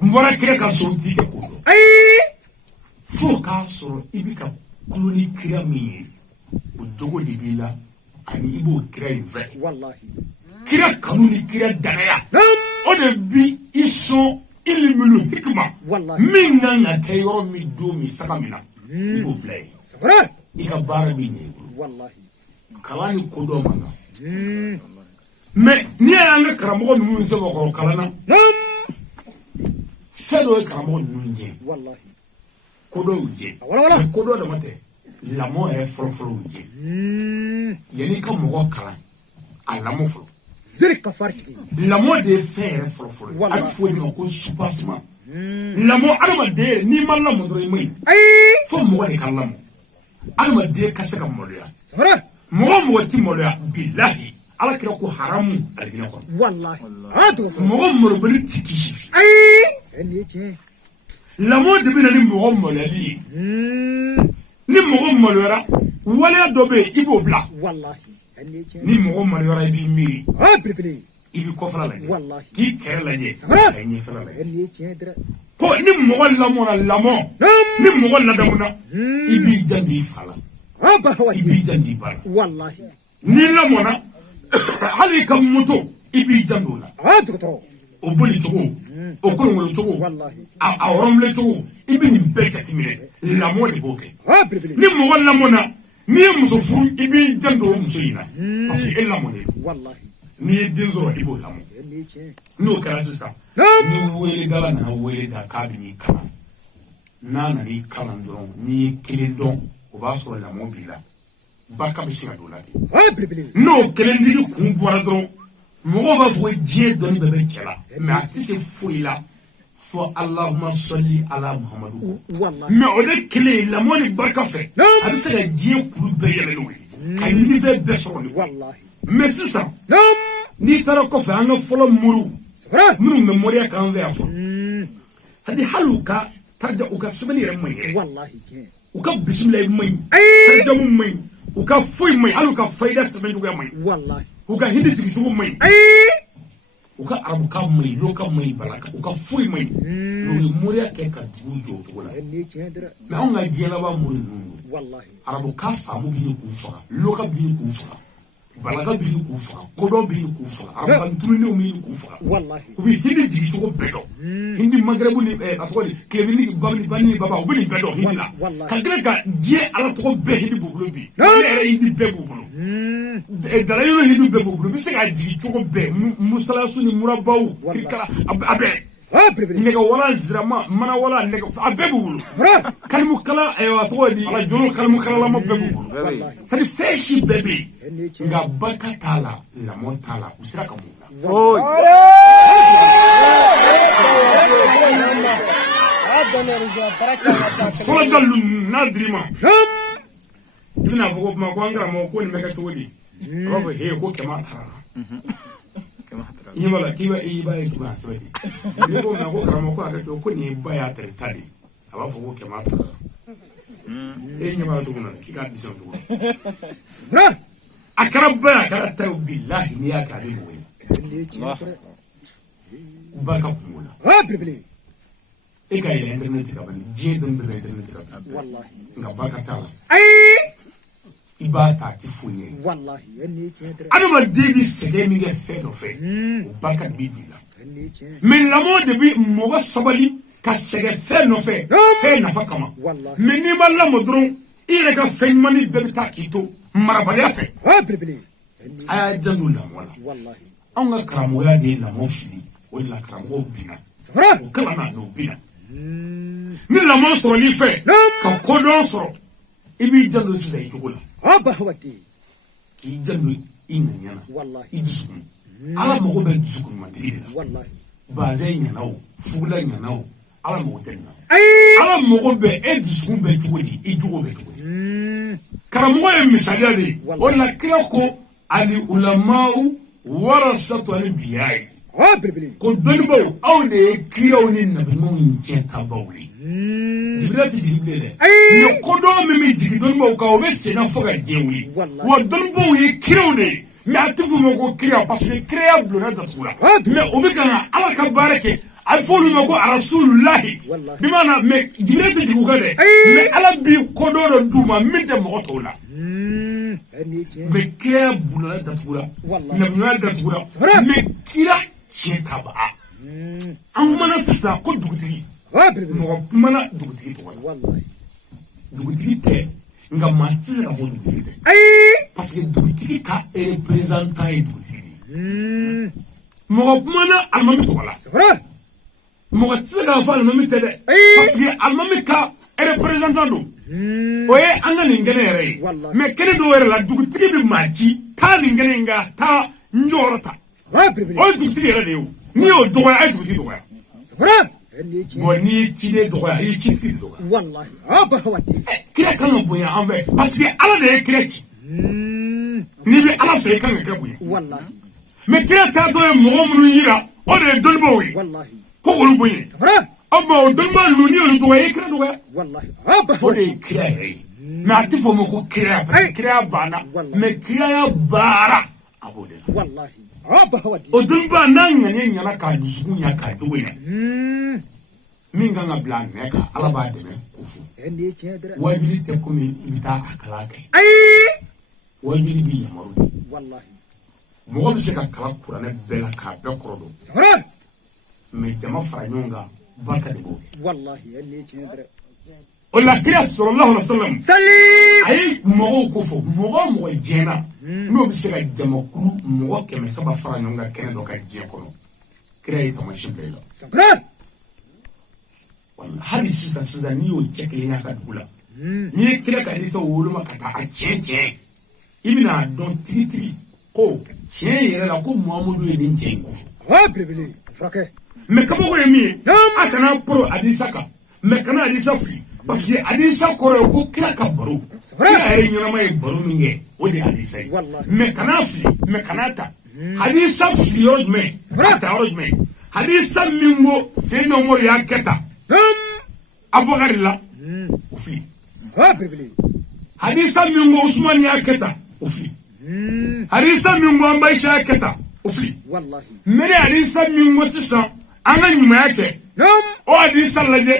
n bɔra kira ka so o t'i kɛ k'o dɔn fo k'a sɔrɔ i bɛ ka kulo ni kira min ye o jogo de b'i la ani i b'o kira in fɛ kira kanu ni kira danaya o de bi i sɔn ilmul hikma min kan ka kɛ yɔrɔ min don min saga min na i b'o bila yen i ka baara b'i ɲɛ i bolo kalan ni kodɔn man kan mais n'i y'an ka karamɔgɔ ninnu sɛbɛkɔrɔ kalan na fɛn dɔ ye karamɔgɔ ninnu jɛ kodɔn y'u jɛ kodɔn dama tɛ lamɔ yɛrɛ fɔlɔfɔlɔ y'u jɛ yanni ka mɔgɔ kalan a lamɔ fɔlɔ lamɔ de ye fɛn yɛrɛ fɔlɔfɔlɔ a bɛ fɔ o de ma ko soubassement lamɔ adamaden n'i ma lamɔ dɔrɔn i ma ɲi fo mɔgɔ de ka lamɔ adamaden ka se ka maloya mɔgɔ tɛ maloya bilahi ala kira ko haramu alijinɛ kɔnɔ mɔgɔ malobali tɛ kisi lamɔ de bɛ na ni mɔgɔ maloyali ye ni mɔgɔ maloyara waleya dɔ bɛ yen i b'o bila ni mɔgɔ maloyara i b'i miiri i b'i kɔfɛla lajɛ k'i kɛrɛ lajɛ ka ɲɛfɛla lajɛ ko ni mɔgɔ lamɔna lamɔ ni mɔgɔ ladamuna i b'i janto i fa la i b'i janto i ba la n'i lamɔna hali ka moto i b'i janto o la o boli cogo o kolonkolon cogo a rɔnfile cogo i bɛ nin bɛɛ jateminɛ lamɔ de b'o kɛ ni mɔgɔ lamɔna n'i ye muso furu i b'i janto o muso in na parce que e lamɔnen don n'i ye den sɔrɔ i b'o lamɔ n'o kɛra sisan ni weeledala nana weele da k'a bɛ n'i kalan n'a nan'i kalan dɔrɔn n'i ye kelen dɔn o b'a sɔrɔ lamɔ b'i la barika bɛ se ka don o la ten n'o kelen digi kun bɔra dɔrɔn mɔgɔw b'a fɔ ko diɲɛ dɔnni bɛɛ bɛ cɛ la mais a tɛ se foyi la fo Allahumma salli ala Muhammadu mais o de kelen lamɔ ni barika fɛ a bɛ se ka diɲɛ kulu bɛɛ yɛlɛ n'o ye ka univers bɛɛ sɔrɔ ni o mais sisan n'i taara kɔfɛ an ka fɔlɔ muru minnu bɛ moriya k'an fɛ yan fɔ hali u ka tarja u ka sɛbɛnni yɛrɛ man ɲi u ka bisimilayi man ɲi tarjamu man ɲi u ka foyi man ɲi hali u ka fayida sɛbɛn cogoya man ɲi u ka hindi tigicogo man ɲi u ka arabukan man ɲi loka man ɲi balaka u ka foyi man ɲi n'o ye moriya kɛ ka dugu jɔ o cogo la mais anw ka diɲɛ laban mori ninnu don arabukan faamu bɛ ɲini k'u faga loka bɛ ɲini k'u faga balaga bɛ ɲini k'u faga kodɔn bɛ ɲini k'u faga arabukan tununnenw bɛ ɲini k'u faga u bɛ hindi jigicogo bɛɛ dɔn hindi magɛrɛbu ni a tɔgɔ di kilebini bani ni baba u bɛ nin bɛɛ dɔn hindi la ka tila ka diɲɛ ala tɔgɔ bɛɛ hindi b'u bolo bi ne yɛrɛ hindi bɛɛ b'u bolo dalayɔrɔ hindi bɛɛ b'u bolo u bɛ se ka jigicogo bɛɛ musalasu ni murabaw kirikara a bɛɛ nɛgɛ wala zirama mana wala nɛgɛ a bɛɛ b'u bolo kalimukala a tɔgɔ di ala jɔnw kalimukalalama bɛɛ b'u bolo c'est à dire fɛn si bɛɛ bɛ yen nka barika t'a la lamɔ t'a la u sera ka mun na fɔlɔ dalu n'a dir'i ma i bɛna fɔ ko kuma ko an karamɔgɔ ko nin bɛ kɛ cogo di a b'a fɔ he ko kɛmɛ taara i ɲɛ b'a la k'i b'a ye cogo min a sɛbɛn ten n'i ko ma ko karamɔgɔ ko a kɛ cogo ko nin ye ba y'a tɛrɛ ta de a b'a fɔ ko kɛmɛ taara e ɲɛ b'a la cogo min na k'i k'a disɛn cogo a kɛra ba ye a kɛra ta ye bilahi n'i y'a kɛ a bɛ mɔgɔ ye barika kun b'o la e ka yɛlɛ internet kan bani diɲɛ dɔnni bɛɛ bɛ internet kan nka barika t'a la i b'a ta a tɛ foyi ɲɛ adamaden bɛ sɛgɛn min kɛ fɛn dɔ fɛ o barika de b'i di la mais lamɔ de bɛ mɔgɔ sabali ka sɛgɛn fɛn nɔfɛ fɛn nafa kama mais n'i ma lamɔ dɔrɔn i yɛrɛ ka fɛn ɲumanni bɛɛ bɛ taa k'i to marabaliya fɛ a y'a janto lamɔ la anw ka karamɔgɔya de ye lamɔ fili o de la karamɔgɔw binna o kalan na n'o binna ni lamɔ sɔrɔli fɛ ka kodɔn sɔrɔ i b'i janto sisan i cogo la k'i janto i ŋaniya i dusukun ala mago bɛ dusukunmatigi de la bazɛn ɲana o fugula ɲana o ala mago tɛ nin na ala mago bɛ e dusukun bɛ cogo di i jogo bɛ cogo di karamɔgɔ ye misaliya de ye o la kira ko ali ulama'u warasatu anbiya ko dɔnnibaw aw de ye kiraw ni nabiɲumanw ni diɲɛ taabaw ye jibirila tɛ jigi bilen dɛ mais kodɔn min bɛ jigin dɔnnibaw kan o bɛ senna fo ka diɲɛ wuli wa dɔnnibaw ye kiraw de ye mais a tɛ f'u ma ko kira parce que kiraya bulonna datugu la mais o bɛ ka na ala ka baara kɛ a bɛ fɔ olu ma ko arasulullahi bi maana mais jibirila tɛ jigi u kan dɛ mais ala bi kodɔn dɔ d'u ma min tɛ mɔgɔ tɔw la mais kiraya bulonna datugu la nabiɲuman datugu la mais kira tiɲɛ ka ban an kumana sisan ko dugutigi mɔgɔ kumana dugutigi tɔgɔ la dugutigi tɛ nka maa tɛ se ka fɔ dugutigi tɛ parce que dugutigi ka représentant ye dugutigi de mɔgɔ kumana alimami tɔgɔ la mɔgɔ tɛ se k'a fɔ alimami tɛ dɛ parce que alimami ka représentant don o ye an ka nin kɛnɛ yɛrɛ ye mais kɛnɛ dɔw yɛrɛ la dugutigi bɛ maa ci taa nin kɛnɛ in kan taa n jɔyɔrɔ ta o ye dugutigi yɛrɛ de ye o n'i y'o dɔgɔya a ye dugutigi dɔgɔya bon n'i ye ciden dɔgɔya i ye cisigi de dɔgɔya kira kan ka bonya an fɛ parce que ala de ye kira ci n'i bɛ ala fɛ i kan ka kɛ bonya mais kira taatɔ ye mɔgɔ minnu yira o de ye dɔnnibaw ye ko olu bonya o tuma o dɔnnibaw ninnu n'i y'olu dɔgɔya i ye kira dɔgɔya o de ye kira yɛrɛ ye mais a tɛ fɔ o ma ko kiraya parce que kiraya banna mais kiraya baara a b'o de la o dɔnniba n'a ŋaniya ɲana k'a dusukun ɲa k'a jogo ɲa min kan ka bila a nɛ kan ala b'a dɛmɛ k'o fo wajuli tɛ komi i bɛ taa a kalan kɛ wajuli bɛ yamaru de mɔgɔ bɛ se ka kalan kuranɛ bɛɛ la k'a bɛɛ kɔrɔ dɔn mais jama fara ɲɔgɔn kan barika de b'o kɛ o la kira sallallahu alaihi wasallam a ye mɔgɔw ko fɔ mɔgɔ mɔgɔ diɲɛna n'o bɛ se ka jamakulu mɔgɔ 300 fara ɲɔgɔn kan kɛnɛ dɔ ka diɲɛ kɔnɔ kira ye tamasiyɛn bɛɛ la wala hali sisan n'i y'o cɛ kelen y'a ka dugu la n'i ye kira ka hadisa woloma ka taa a tiɲɛ i bɛna dɔn tigitigi ko tiɲɛ yɛrɛ la ko muhamadu ye nin cɛ in kofɔ mais kabako ye min ye a kana poro hadisa kan mais kana hadisa fili parce que hadisa kɔrɔ ye ko kira ka baro kira yɛrɛ ɲɛnama ye baro min kɛ o de ye hadisa ye mais kana fili mais kana ta hadisa fili yɔrɔ jumɛn a ta yɔrɔ jumɛn hadisa min ko Seydina Umaru y'a kɛ tan Abubakar la o fili hadisa min ko Usman y'a kɛ tan o fili hadisa min ko Aisha y'a kɛ tan o fili mais hadisa min ko sisan an ka ɲumanya kɛ o hadisa lajɛ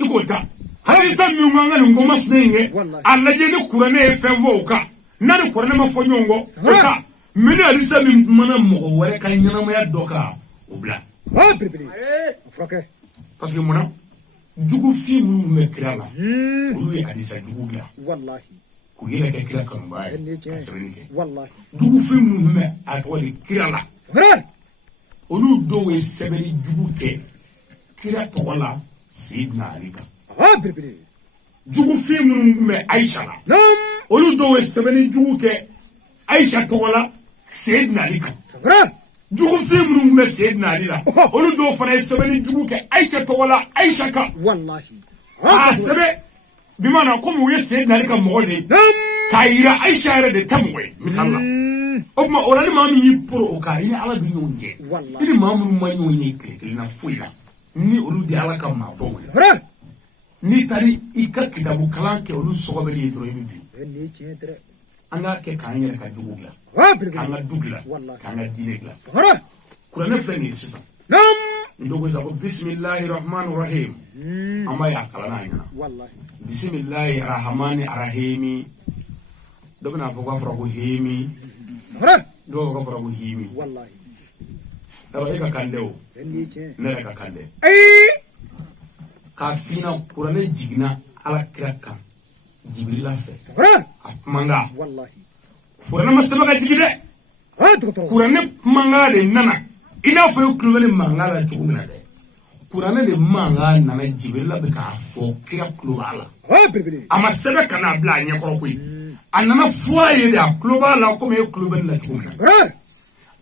i k'o ta hadisa min ko an ka nin ko masina in kɛ a lajɛ ni kuranɛ ye fɛn fɔ o kan n'a ni kuranɛ ma fɔ ɲɔgɔn kɔ o kan mais ni hadisa min kumana mɔgɔ wɛrɛ ka ɲɛnamaya dɔ kan o bila parce que munna jugufin minnu bɛ kira la olu ye hadisa jugu dilan k'u yɛrɛ kɛ kira kanuba ye ka sɛbɛnni kɛ jugufin minnu bɛ a tɔgɔ de kira la olu dɔw ye sɛbɛnni jugu kɛ kira tɔgɔ la Seydina Ali kan jugufin minnu bɛ Aisha la olu dɔw ye sɛbɛnni jugu kɛ Aisha tɔgɔ la Seydina Ali kan jugufin minnu bɛ Seydina Ali la olu dɔw fana ye sɛbɛnni jugu kɛ Aisha tɔgɔ la Aisha kan a sɛbɛn bi maana komi u ye Seydina Ali ka mɔgɔ de ye k'a yira Aisha yɛrɛ de tɛ mɔgɔ ye misali la o tuma o la ni maa min y'i poro o kan i ni ala bɛ ɲɔgɔn jɛ i ni maa minnu ma ɲɔgɔn ye tile kelenna foyi la ni olu de ala ka maabɔw ye n'i taara i ka kitabu kalan kɛ olu sɔgɔbɛli ye dɔrɔn i bɛ bin an k'a kɛ k'an yɛrɛ ka jogo dilan k'an ka du dilan k'an ka diinɛ dilan kuranɛ filɛ nin ye sisan n dogo sa ko bisimilahi rahmani rahim an b'a ye a kalan n'a ɲɛna bisimilahi rahmani rahimi dɔ bɛna fɔ k'a fɔra ko hemi dɔw ka fɔra ko himi e ka kan dɛ o ne yɛrɛ ka kan dɛ k'a finna kuranɛ jiginna ala kira kan Jibrila fɛ a kumanga kuranɛ ma sɛbɛn ka jigi dɛ kuranɛ kumanga de nana i n'a fɔ i kulo bɛ mankan la cogo min na dɛ kuranɛ de manga nana Jibrila bɛ k'a fɔ kira tulo b'a la a ma sɛbɛn ka n'a bila a ɲɛkɔrɔ koyi a nana fɔ a ye de a tulo b'a la komi e tulo bɛ ne la cogo min na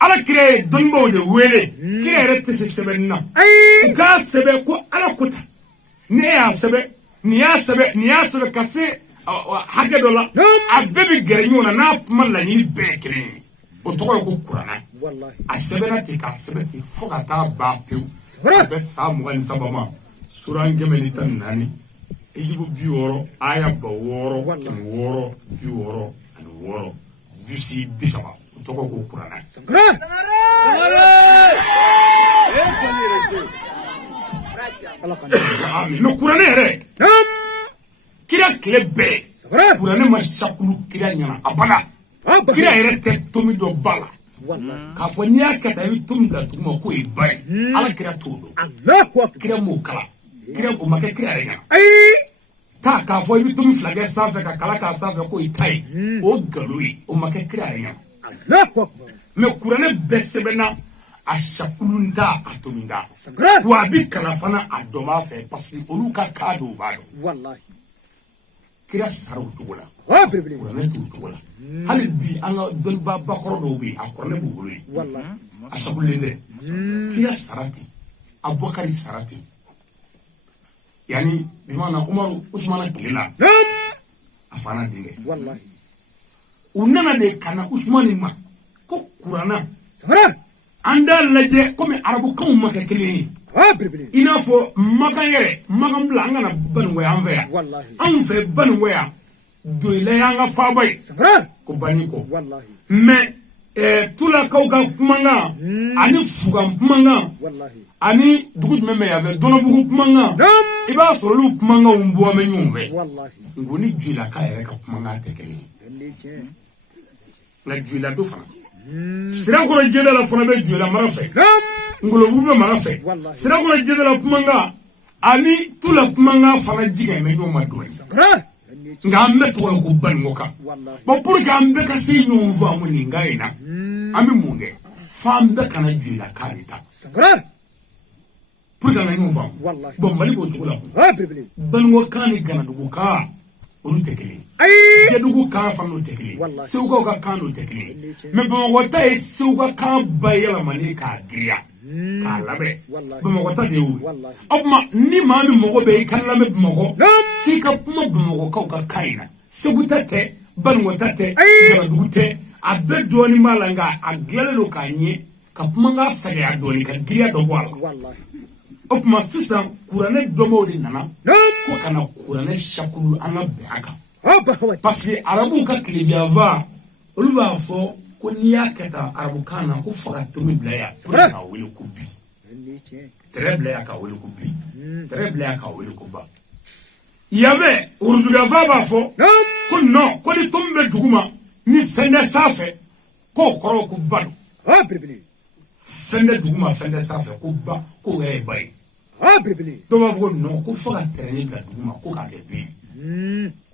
ala kira ye dɔnnibaw de wele kira yɛrɛ tɛ se sɛbɛnni na u k'a sɛbɛn ko ala ko tan ni e y'a sɛbɛn nin y'a sɛbɛn ka se hakɛ dɔ la a bɛɛ bɛ gɛrɛ ɲɔgɔn na n'a kuma laɲini bɛɛ ye kelen ye o tɔgɔ ye ko kuranɛ a sɛbɛnna ten k'a sɛbɛn ten fo ka taa ban pewu a bɛ san 23 ma sura 114 Ejibu 60 aya 6 6 66 jusi 30 o tɔgɔ ko kuranɛ no kuranɛ yɛrɛ kira tile bɛɛ kuranɛ ma sakulu kira ɲana abada kira yɛrɛ tɛ tomi dɔ ba la k'a fɔ n'i y'a kɛ tan i bɛ tomi bila duguma k'o ye ba ye ala kira t'o dɔn kira m'o kala kira o ma kɛ kira yɛrɛ ɲana taa k'a fɔ i bɛ tomi 2 kɛ sanfɛ ka kala k'a sanfɛ k'o ye ta ye o nkalon ye o ma kɛ kira yɛrɛ ɲana mais kuranɛ bɛɛ sɛbɛnna a sakulu da a tomi da wa a bɛ kalan fana a dɔn b'a fɛ parce que olu ka kan dɔw b'a dɔn kira sara o cogo la kuranɛ t'o cogo la hali bi an ka dɔnnibaa bakɔrɔ dɔw bɛ yen a kuranɛ b'u bolo yen a sabulen dɛ kira sara ten Abubakari sara ten yani bi maana Umaru Usmana tile la a fana denkɛ u nana de kana Usmani ma ko kuranɛ an da lajɛ komi arabukanw ma kɛ kelen ye i n'a fɔ makan yɛrɛ makan bila an kana baningoya an fɛ yan anw fɛ baningoya doyila y'an ka faaba ye ko bani ko mais tulakaw ka kumakan ani fugan kumakan ani dugu jumɛn bɛ yan fɛ dɔnɔbugu kumakan i b'a sɔrɔ olu kumakanw bɔ bɛ ɲɔgɔn fɛ ngo ni joyilaka yɛrɛ ka kumakan tɛ kelen ye nka joyilado fana sirakɔrɔ jɛda la fana bɛ joyila mara fɛ ngolobugu bɛ mara fɛ sirakɔrɔ jɛda la kumakan ani tula kumakan fana jigin bɛ ɲɔgɔn ma dɔn ye nka an bɛ tɔgɔ ko baningo kan bon pour que an bɛɛ ka se ɲɔgɔn faamu nin kan in na an bɛ mun kɛ f'an bɛɛ kana joyilaka de ta pour que an ka ɲɔgɔn faamu bon Mali b'o cogo la baningo kan ni ganadugu kan olu tɛ kelen ye jɛdugu kan fana olu tɛ kelen ye segukaw ka kan olu tɛ kelen ye mais Bamakɔ ta ye Segu ka kan bayɛlɛmani k'a giriya k'a labɛn Bamakɔ ta de y'o ye o tuma ni maa min mago bɛ i ka lamɛn Bamakɔ f'i ka kuma Bamakɔkaw ka kan in na Segu ta tɛ Baningo ta tɛ ganadugu tɛ a bɛɛ dɔɔnin b'a la nka a dilanlen don k'a ɲɛ ka kumakan fɛgɛya dɔɔnin ka giriya dɔ bɔ a la o tuma sisan kuranɛ dɔnbaaw de nana ko kana kuranɛ sakulu an ka bɛn a kan parce que arabuw ka tilebiyanfan olu b'a fɔ ko n'i y'a kɛ tan arabukan na ko fo ka tomi bila yan k'a wele ko bi tɛrɛ bila yan k'a wele ko bi tɛrɛ bila yan k'a wele ko ba yanfɛ uruduyanfan b'a fɔ ko non ko ni tomi bɛ dugu ma ni fɛn tɛ sanfɛ k'o kɔrɔ ko ba don fɛn tɛ dugu ma fɛn tɛ sanfɛ ko ba k'o yɛrɛ ye ba ye dɔw b'a fɔ ko non ko fo ka tɛrɛnin bila dugu ma ko k'a kɛ bi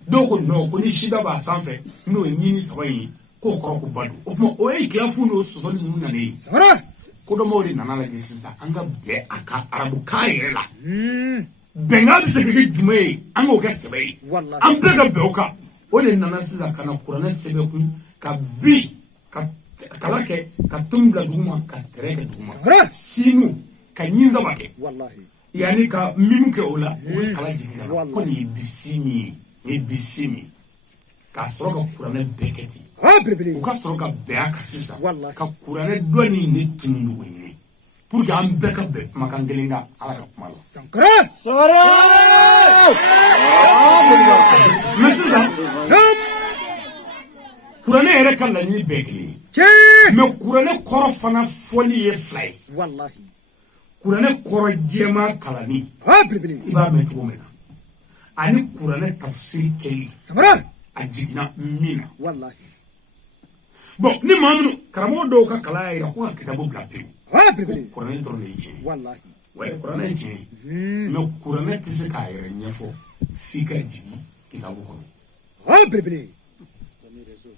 dɔw ko non ko ni sida b'a sanfɛ n'o ye ɲini 3 ye k'o kɔrɔ ko ba don o tuma o ye kilafu n'o sɔsɔli ninnu nana ye ko dɔnbaaw de nana lajɛ sisan an ka bɛn a ka arabukan yɛrɛ la bɛnkan bɛ se ka kɛ jumɛn ye an k'o kɛ sɛbɛn ye an bɛɛ ka bɛn o kan o de nana sisan ka na kuranɛ sɛbɛn kun ka bi ka kala kɛ ka tomi bila dugu ma ka tɛrɛ kɛ dugu ma sinu ka ɲinsaba kɛ yani ka mimu kɛ o la o ye kala jigin la ko nin ye bisi min ye nin ye bisi min k'a sɔrɔ ka kuranɛ bɛɛ kɛ ten u ka sɔrɔ ka bɛn a kan sisan ka kuranɛ dɔnni ne tunu ɲɔgɔn ɲini pour que an bɛɛ ka bɛn kumakan kelen kan ala ka kuma la mais sisan kuranɛ yɛrɛ ka laɲini bɛɛ kelen ye mais kuranɛ kɔrɔ fana fɔli ye 2 ye kuranɛ kɔrɔ jɛma kalani i b'a mɛn cogo min na ani kuranɛ tafsiri kɛli a jiginna min na bon ni maa minnu karamɔgɔ dɔw ka kalan y'a jira ko ka kitabu bila pewu kuranɛ dɔrɔn de ye tiɲɛ ye kuranɛ ye tiɲɛ ye mais kuranɛ tɛ se k'a yɛrɛ ɲɛfɔ f'i ka jigin kitabu kɔnɔ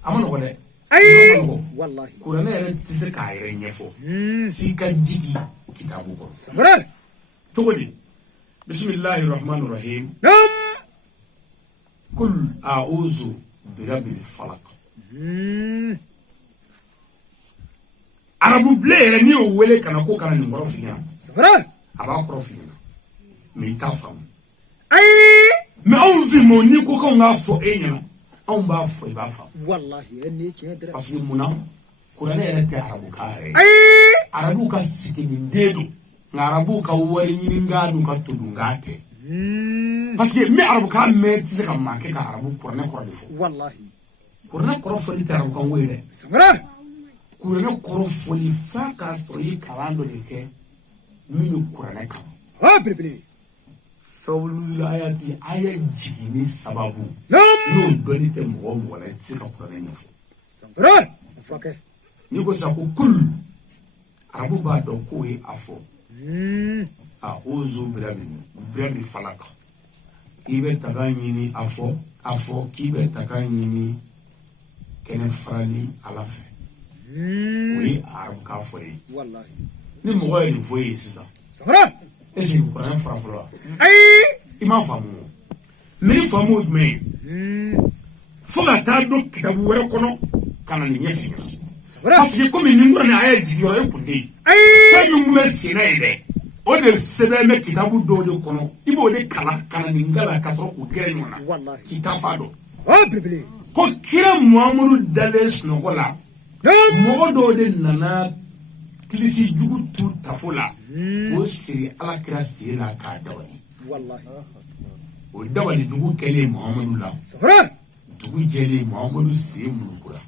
a ma nɔgɔn dɛ kuranɛ yɛrɛ tɛ se k'a yɛrɛ ɲɛfɔ f'i ka jigin kitabu kɔnɔ تقولي بسم الله الرحمن الرحيم نعم قل أعوذ برب الفلق عربو بلي رنيو ولي كان أكو كان نمبرو فينا سمرا أبا أكرو فينا ميتافهم أي ما أنزل موني كو كون غافو إينا أو بافو يبافا والله إني كندرا parce que muna kurane yɛrɛ tɛ arabu ka yɛrɛ arabu ka siginin den don nka arabu ka wari ɲini nga dun ka todun nga tɛ parce que me arabu ka mɛn tɛ se ka maa kɛ ka arabu kuranɛ kɔrɔ de fɔ wallahi kuranɛ kɔrɔ fɔli tɛ arabu kan wo ye dɛ samara kuranɛ kɔrɔ fɔli f'a k'a sɔrɔ i ye kalan dɔ de kɛ min bɛ kuranɛ kan ha belebele sabula ayati aya jiginni sababu nam n'o dɔnni tɛ mɔgɔ mɔgɔ la i tɛ se ka kuranɛ ɲɛfɔ samara fake ni ko sa ko kul arabu b'a dɔn k'o ye a fɔ a ozo birabi falak k'i bɛ taga ɲini a fɔ k'i bɛ taga ɲini kɛnɛ farali ala fɛ o ye arabu k'a fɔ ye wallahi ni mɔgɔ ye nin fɔ ye sisan samara est-ce que kuranɛ fara fɔlɔ wa ayi i m'a faamu o mais ni faamu ye jumɛn ye fo ka taa don kitabu wɛrɛ kɔnɔ ka na nin ɲɛfɛ ɲɛna parce que comme nin kuranɛ a ye jigin yɔrɔ e kun tɛ yen fɛn min kun bɛ sen na ye dɛ o de sɛbɛn bɛ kitabu dɔw de kɔnɔ i b'o de kalan ka na nin gala ka sɔrɔ k'o gɛrɛ ɲɔgɔn na k'i ta fa dɔn ha belebele ko kira muhamadu dalen sunɔgɔ la mɔgɔ dɔw de nana kilisi jugu tu tafo la k'o siri ala kira sen la k'a dawali wallahi o dawali dugu kɛlen muhamadu la samara dugu jɛlen muhamadu sen mulukura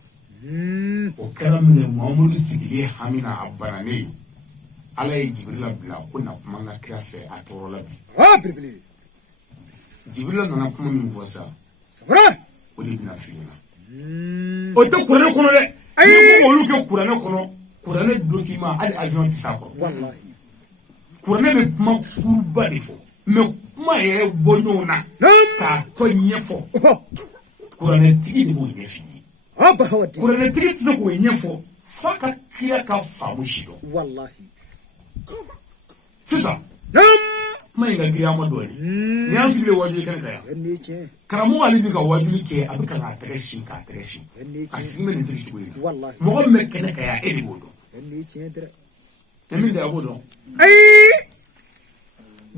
o kɛra minɛ muhamadu sigilen hamina a bananen ala ye jibirila bila ko na kuma n ka kira fɛ a tɔɔrɔ la bi ha belebele jibirila nana kuma min fɔ sa samara o de bɛna fi ɲɛna o tɛ kuranɛ kɔnɔ dɛ ni ko olu kɛ kuranɛ kɔnɔ kuranɛ document hali avion tɛ s'a kɔrɔ wallahi kuranɛ bɛ kuma kuruba de fɔ mais kuma yɛrɛ bɔ ɲɔgɔn na k'a tɔ ɲɛfɔ kuranɛtigi de b'o ɲɛf'i ye ha bahawadi kuranɛtigi tɛ se k'o ɲɛfɔ f'a ka kira ka faamu si dɔn wallahi sisan nam kuma in ka giriya ma dɔɔni ni y'an sigilen wajuli kɛnɛ kan yan ɛnni tiɲɛ karamɔgɔ ale bɛ ka wajuli kɛ a bɛ ka k'a tɛgɛ sin k'a tɛgɛ sin a sigi bɛ nin tigi cogo in na wallahi mɔgɔ min bɛ kɛnɛ kan yan e de b'o dɔn ɛnni tiɲɛ dɛrɛ e min tɛ a b'o dɔn ayi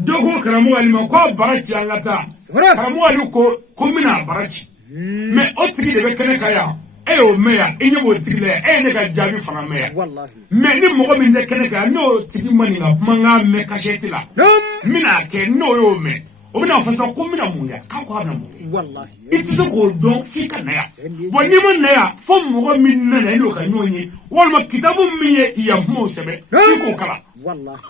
dɔ ko karamɔgɔ ale ma ko a bara ci an ka taa samara karamɔgɔ ale ko n bɛna a bara ci mais o tigi de bɛ kɛnɛ kan yan e y'o mɛn yan e ɲɛ b'o tigi la yan e ye ne ka jaabi fana mɛn yan wallahi mais ni mɔgɔ min tɛ kɛnɛ kan yan n'o tigi ma nin ka kuma n k'a mɛn kasɛti la nam n bɛna kɛ n'o y'o mɛn o bɛna fɔ sisan ko n bɛna mun kɛ k'a ko a bɛna mun kɛ wallahi i tɛ se k'o dɔn f'i ka na yan bon n'i ma na yan fo mɔgɔ min nana e n'o ka ɲɔgɔn ye walima kitabu min ye yan kumaw sɛbɛn f'i k'o kalan wallahi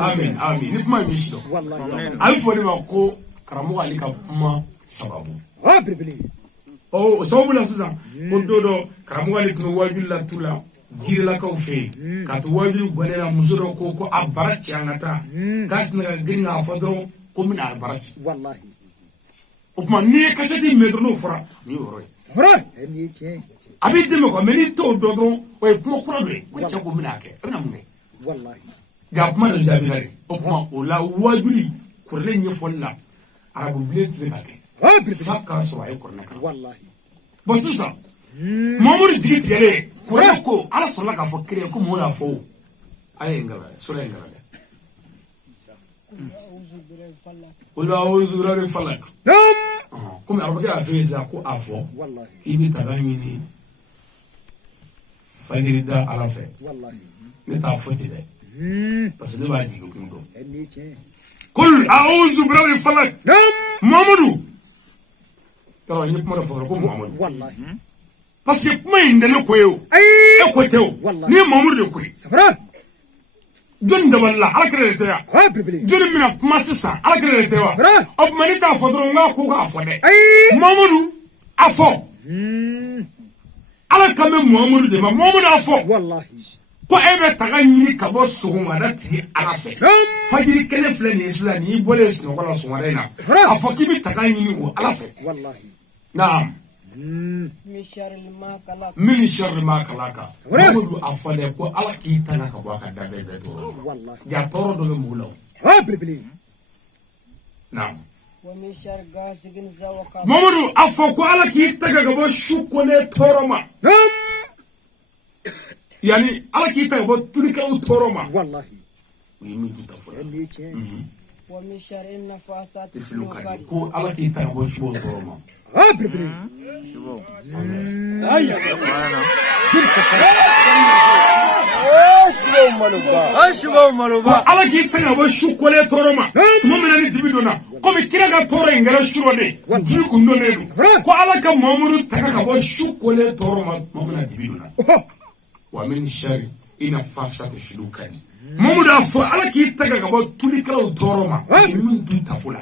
amen amen ni kuma min si dɔn wallahi a bɛ fɔ de ma ko karamɔgɔ ale ka kuma sababu ha belebele o sababu la sisan ko don dɔ karamɔgɔ ale tun bɛ wajuli la tu la jirilakaw fɛ yen k'a to wajuli gɔnnen na muso dɔ ko a bara ci an ka taa k'a tɛna ka girin k'a fɔ dɔrɔn ko n bɛna a bara ci wallahi o tuma n'i ye kasɛti mɛn dɔrɔn n'o fɔra nin y'o yɔrɔ ye samara ɛnni tiɲɛ a b'i dɛmɛ quoi mais n'i t'o dɔn dɔrɔn o ye kuma kura dɔ ye ko cɛ ko n bɛna kɛ a bɛna mun kɛ wallahi nka kuma de jaabira de o tuma o la wajuli kuranɛ ɲɛfɔli la arabu bilen tɛ se ka kɛ ha belebele f'a ka sɔrɔ a ye kuranɛ kalan wallahi bon sisan mamadu jigi tigɛlen kuranɛ ko ala sɔrɔla k'a fɔ kiri ko mɔgɔw y'a fɔ o a ye n gala dɛ sura ye n gala dɛ o la o zura de falak nam komi arabakɛ y'a fɛ yen sisan ko a fɔ wallahi k'i bɛ taga ɲini fajiri da ala fɛ wallahi ne t'a fɔ ten dɛ parce que ne b'a jigin kun dɔn ɛnni tiɲɛ kul a'udhu birabbil falak nam mamadu yɔrɔ n ye kuma dɔ fɔ ko mamadu wallahi parce que kuma in tɛ ne ko ye o ayi e ko tɛ o ni ye mamadu de ko ye samara jɔnni dabali la ala kɛlɛ de tɛ yan ha belebele jɔnni bɛna kuma sisan ala kɛlɛ de tɛ wa o tuma ne t'a fɔ dɔrɔn n k'a ko k'a fɔ dɛ ayi mamadu a fɔ ala kan bɛ mamadu de ma mamadu a fɔ wallahi ko e bɛ taga ɲini ka bɔ sɔgɔmada tigi ala fɛ fajiri kɛnɛ filɛ nin ye sisan n'i bɔlen sunɔgɔ la sɔgɔmada in na a fɔ k'i bɛ taga ɲini o ala fɛ wallahi naam min sharri ma kalaka Muhammadu afale ko ala ki tana ka baka dabe be to ya toro do mulaw naam ومن شر غاسق إذا وقب Muhammadu afako ala ki taga ga bo shukole toroma yani ala ki taga bo tulika toroma wallahi yimi tutafala ومن شر النفاسات في Luka العقد ko ala ki taga bo shukole toroma ala ki taga bo shukole toroma tuma mina ni dibidona ko mi kira ga toro ingara shurode ni kundo ne ko ala ka Muhammadu taga ga bo shukole toroma mamuna dibidona wa min shari ina fasati filukani Muhammadu afo ala ki taga ga bo tulika toroma min du tafula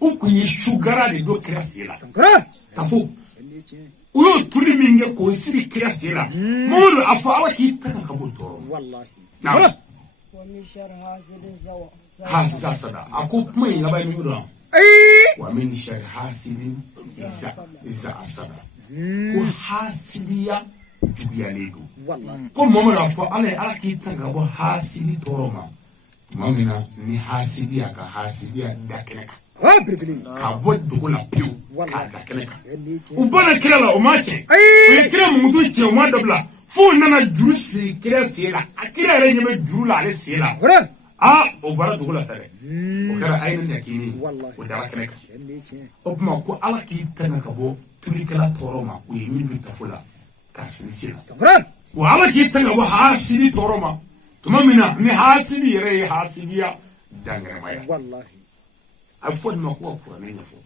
o kunyi shugara de do kira sila tafu uyo tuli minge ko siri kira sila Muhammadu afo ala ki taga ga bo toroma wallahi ومن شر حاسد إذا وقب hasada ako kuma yin labai mi do wa min shar hasidin iza asada ko hasidiya juya ledo ko momo la fo ala ki tanga bo hasidi toroma mamina ni hasidiya ka hasidiya dakeneka ka bo dugo la piu ka dakeneka ubona kila la umache ko kila mudu che uma dabla fu nana jurusi kila sela akira renye me juru la ale sela o bara dugu la tare o kɛra ayini yakini o dara kɛnɛ kan o kuma ko ala k'i tanga ka bɔ tulikɛla tɔɔrɔ ma o ye min bɛ tafo la k'a siri sira wa ala k'i tanga ka bɔ hasidi tɔɔrɔ ma tuma min na ni hasidi yɛrɛ ye hasidiya dangɛrɛmaya a bɛ fɔ nin ma ko ka kuranɛ ɲɛfɔ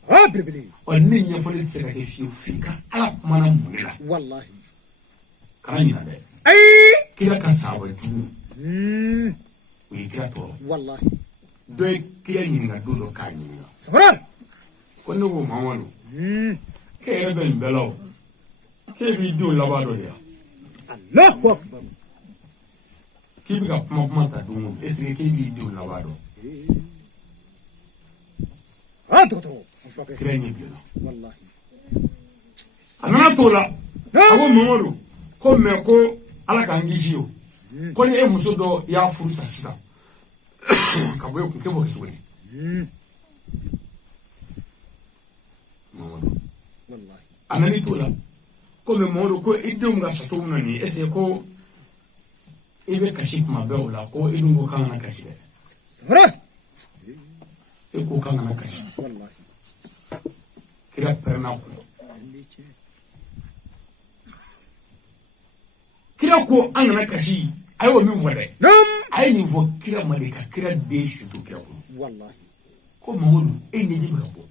ɔ ne ɲɛfɔli tɛ se ka kɛ fiyewu f'i ka ala kumana mun de la kana ɲinɛ dɛ kira ka sahaba jugu o ye kira tɔɔrɔ dɔ ye kira ɲininka don dɔ k'a ɲininka ko ne ko Mamadu k'e yɛrɛ bɛ nin bɛɛ la o k'e b'i denw laban dɔ de yan k'i bɛ ka kuma ta don o don est-ce que k'e b'i denw laban dɔn kira ɲɛ bilenna a nana t'o la a ko Mamadu ko mais ko ala k'an kisi o ko ni e muso dɔ y'a furu sa sisan ka bɔ kun ke bɔ cogo di Mamadu a nana t'o la ko mais Mamadu ko i denw ka sato min na nin est-ce que ko i bɛ kasi kuma bɛɛ o la ko i dun ko k'an kana kasi dɛ e ko k'an kana kasi kira pɛrɛnna kun kira ko an kana kasi a y'o min fɔ dɛ a ye nin fɔ kira ma de ka kira den sutu kira kun ko Mamadu e ɲɛji bɛ ka bɔ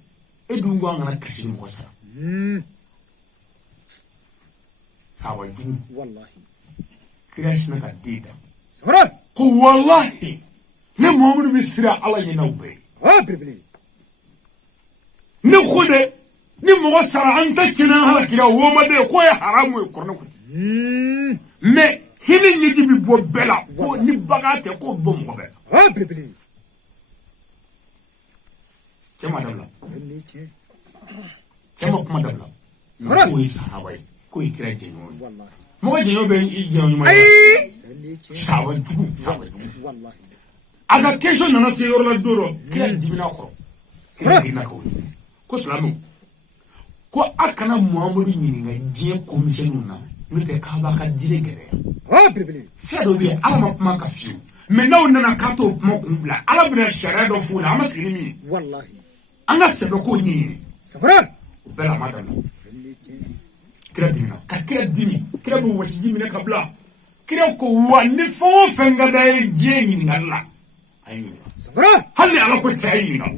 e dun ko an kana kasi ni mɔgɔ sara sahaba jugu kira sinna ka den da ko wallahi ne Mamadu bɛ sira ala ɲɛnaw bɛɛ ne ko dɛ ni mɔgɔ sara an tɛ tiɲɛ halakira wo ma de ko ye haramu ye kɔrɔnɛ ko mais hili ɲɛji bɛ bɔ bɛɛ la ko ni bagan tɛ ko bɔ mɔgɔ bɛɛ la cɛ ma dabila cɛ ma kuma dabila ko ye sahaba ye ko ye kira jɛɲɔgɔn ye mɔgɔ jɛɲɔgɔn bɛ i jɛɲɔgɔn ye sahaba jugu a ka question nana se yɔrɔ la don dɔ kira dimina kɔrɔ kira girinna ka wuli ko silamɛw ko a kana Muhamadu ɲininka diɲɛ komisɛnninw na n'o tɛ k'a b'a ka diinɛ gɛlɛya fɛn dɔ bɛ yen ala ma kuma ka fiyewu mais n'aw nana k'a t'o kuma kun bila ala bɛna sariya dɔ f'u la an ma sigi ni min ye an ka sɛbɛn k'o ɲɛɲini o bɛɛ la a ma dabila kira dimina ka kira dimi kira bɛ wasiji minɛ ka bila kira ko wa ni fɛn o fɛn ka d'a ye diɲɛ ɲininkali la a ye ɲininka hali ala ko cɛ a ye ɲininka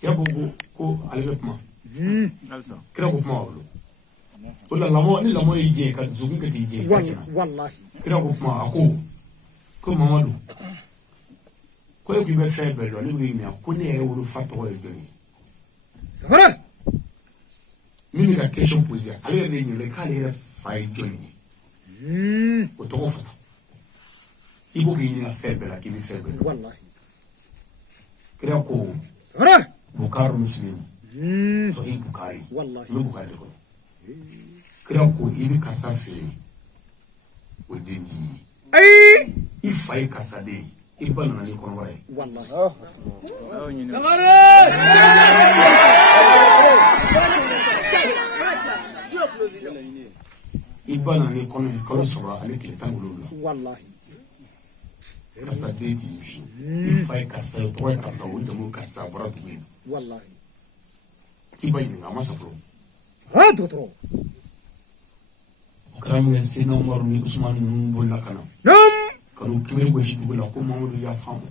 kira ko ale bɛ kuma kira ko kuma wolo o la lamɔ ni lamɔ ye diɲɛ ka dusukun kɛ k'i diɲɛ ka jɛna kira ko kuma a ko Mamadu ko e ko i bɛ fɛn bɛɛ dɔn ne bɛ ɲininka ko ne yɛrɛ wolofa tɔgɔ ye jɔn ye min bɛ ka question poser ale yɛrɛ de ɲininka k'ale yɛrɛ fa ye jɔn ye o tɔgɔ fana i ko k'i ɲininka fɛn bɛɛ la k'i bɛ fɛn bɛɛ dɔn kira ko Bukhari Muslim Sahih Bukhari wallahi no Bukhari ko kira ko ibi kasa fe o denji ay ifai kasa de ibana ni kono bare wallahi ibana ni kono ko sabra ale kile tan wulula wallahi kasa de di ifai kasa to kasa o de mo kasa bara tu wallahi ibai ni amasa pro doctor karam ne sino Umar ni Usman ni bolla kana nam kanu kiber go shi dugula ko Mamadou ya famu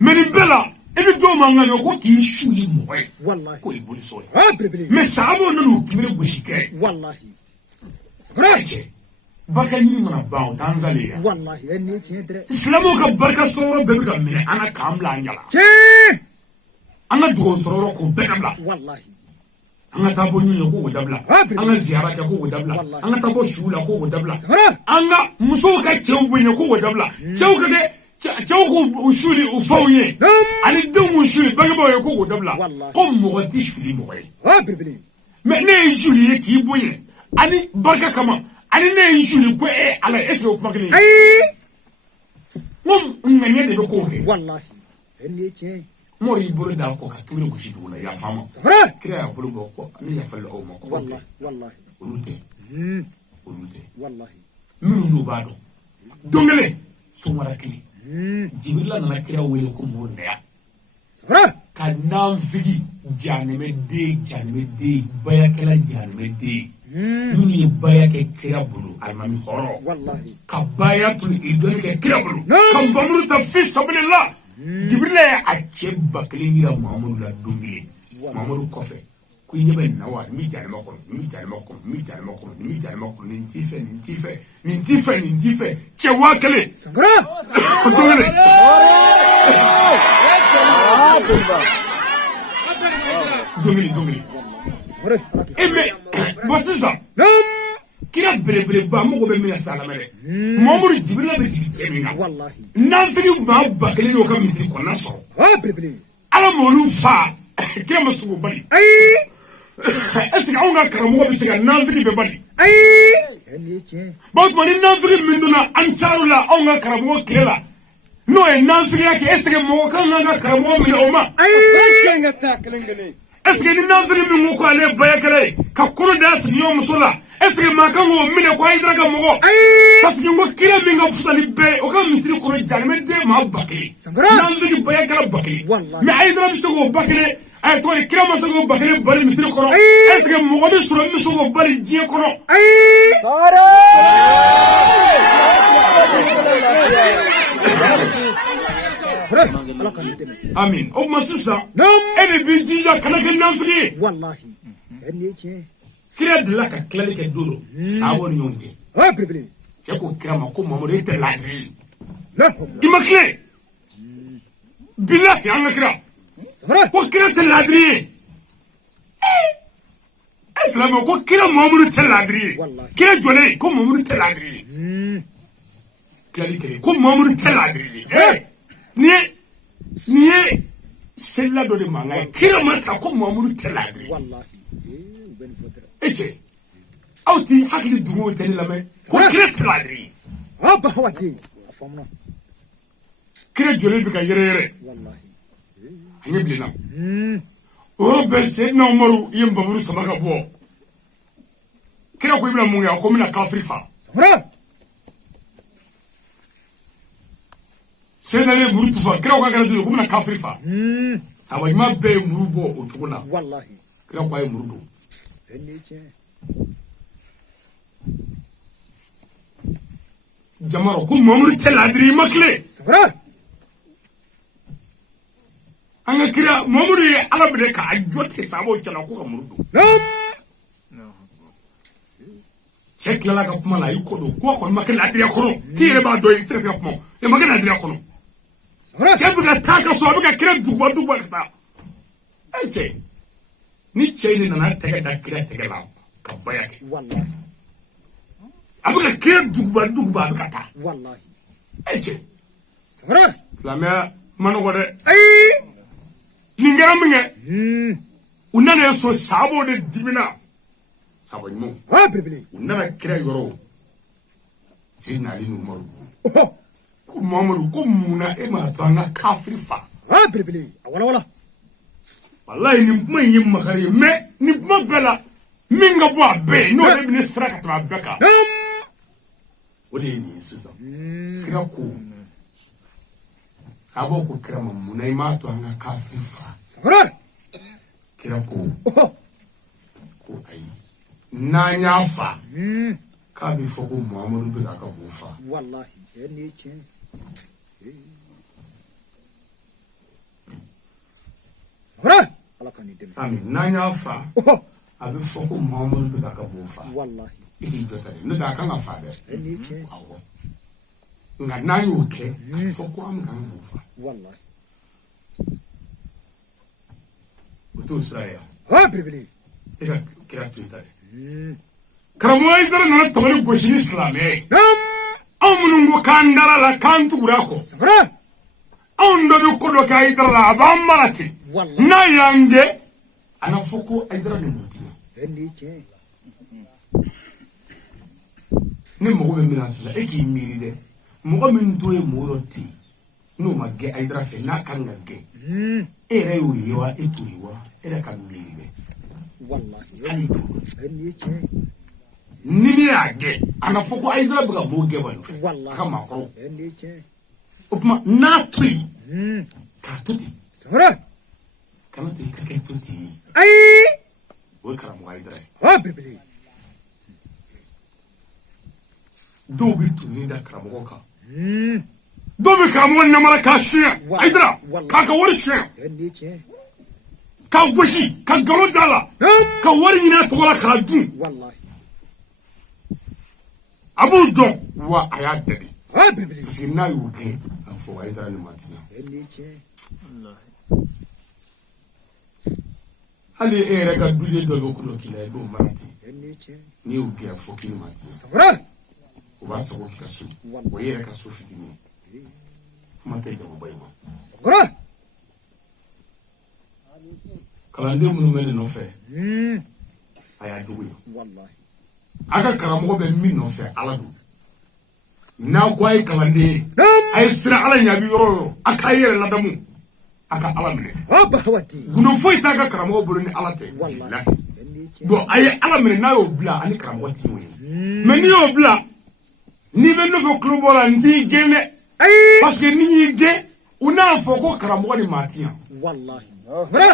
meni bela ebi do manga yo ko ki shuli moy wallahi ko ibuli so bibli me sabo no kiber go shi ke wallahi raje baka ni mana bawo Tanzania wallahi en ci dre islamo ka barka soro be ka mine ana kamla nyala ci ana do soro ko be kamla wallahi anga tabo ni ko go dabla anga ziyara ko go dabla anga tabo shula ko go dabla anga muso ka cewu ni ko go dabla cewu ka de cewu ko shuli u fawye ani dum shuli ba ba ko go dabla ko mo ti shuli mo yi bibli me ne shuli ki boye ani baka kama ani ne shuli ko ala eso pakli ay mom ngene de ko ke wallahi en ci mori buru da ko ka kibre ko shi dula ya fama sahara kira buru ko ni ya falla o mako wallahi wallahi ulute ulute wallahi minu bado dongale to mara kili jibrila na kira wele ko mo ne ya sahara ka nan figi janeme de baya kala janeme de minu ye baya ke kira bulu almami horo wallahi ka baya tul idol ke kira bulu kan bamru ta fi sabilillah jibrila ya ache bakli ngira Mamadou la dongile Mamadou kofe ku nyebe nawa mi jale makon ni tife che wakale sahara dongile sahara eme bosisa nam kira bere ba mo go be mi sala mere Mamadou jibrila be timinga wallahi nanfiri ma bakli no kam mi ko naso bibli ala molu fa kira masugo bali ay est-ce que on ga karamo bi siga nanfiri be bali ay en ci bot mani nanfiri minduna ansarula on ga karamo kila no e nanfiri yake est-ce que mo kan ga karamo mi o ma ay nga taklengene est-ce que ni nanfiri mi mo ko ale bayakale ka kuro da su yo musula est-ce que ma kan o mi ne ko ay draga mo parce que ngo kila mi nga fusali be o ka mitri ko jalme de ma bakri nanfiri bayakala bakri mais ay draga mi so bakri ay to kila ma so bakri bari mitri ko est-ce que mo ko suro mi so bari je ko amin o masisa ene bi jija kana ke nanfiri wallahi en ci kira de la ka klali ke duro sabo nyonte bibli e ko kira ma ko Mamadou ite ladri la imakle billahi anga kira sahara ko kira te ladri islam ko kira Mamadou te ladri kira jole ko Mamadou te ladri klali ke ko Mamadou te ladri ni sella do de manga kira mata ko Mamadou te ladri wallahi ben fotra ese auti hakili dugo te la me ko kira te ladri ba wati afamno kira jole bi ka yere wallahi anya bilina o be se na Umaru yimba buru samaka bo kira ko ibla mun ya ko mina kafiri fa sahara se na le buru tufa kira ko ka do ko mina kafiri fa awa ma be muru bo o tuguna wallahi kira ko ay muru do en ci jamaro ko Mamadou te ladri makle sahara anga kira Mamadou ye ala be ka ajote sabo chala ko ka muru do nam check la ka kuma la yiko do ko makle ladri ko no kire ba do ite ka kuma e makle ladri ko no sahara sebu ka taka so abuka kira duba ka ete ni cheni na tege da kira tege la ka bayake wallahi abuka kira duba abuka ta wallahi ete sahara la me manogode Ay! lingera minge unana so sabo de dimina sabo nyimo Ah, bibili. unana kira yoro sina ali numero Oh, ko mamadu ko muna e ma banga kafiri fa ah, bibili. Wala. wallahi ni kuma yin makari me ni kuma bela minga bo abe no le ministra ka to abeka wole ni sisa sira ko abo ko kira muna e ma to anga kafiri fa Sabra. kira ko Oh, ko ai nanya fa ka bi fo ko muhammadu be ka bo fa wallahi. Ni chen. Sabra. Ala kan idem. amin nanya fa Oh, abi fo ko muhammadu be ka bo fa wallahi. idi jotare no da kan fa de Ni chen. awo nga nanyo ke fo ko am kan bo fa Wallahi. to saya Ah, bibili. ira kira twitter karamoy dara na tabali goshi islame amunungo kandara la kantura ko Sabra. ando do ko do kay dara la bammarati Wallahi. na yange ana foko ay dara ni muti Ni chen. ni mo be minasla e ki miri de mo ko min to e moroti no magge ay dara fe na kan ngage ere uyiwa etuyiwa ere kan miri de Wallahi. ani to Ni chen. nini age ana foko ay dara buga bo ge ban Wallahi. kama ko Ni chen. opma na tui ka tuti Sabra. kana tuti ka ke tuti Ay! wo karamu ay dara Ah, bibili. do bi tuni da karamu ka do bi karamu na mara ka shiya ay dara ka ka wori shiya Ni chen. ka goshi ka garo dala ka wori ni na to la kala dun Wallahi. abu do wa aya dade Ah, bibili. parce que na yu ke fo ay dara ni matia Ni chen. hali era ka duje do ko do kila do marati Ni chen. ni u ke fo kin matia Sabra. o ba so ko ka su o yera ka su fitini mate da boy ma Sabra. kalande munu mele no fe aya dugu Wallahi. aka karamogo be min no fe ala du na ko ay kalande ay sira ala nya bi yoro aka yere ladamu aka ala mine Ah, bahawati. guno foi ta ka karamogo bulu ni ala te Wallahi. Ni chen. do ay ala mine na yo bla ani karamogo ti mo me ni yo bla ni be no fo club wala ndi gene Ay! parce que ni yi ge una fo ko karamogo ni matia Wallahi. Sabra.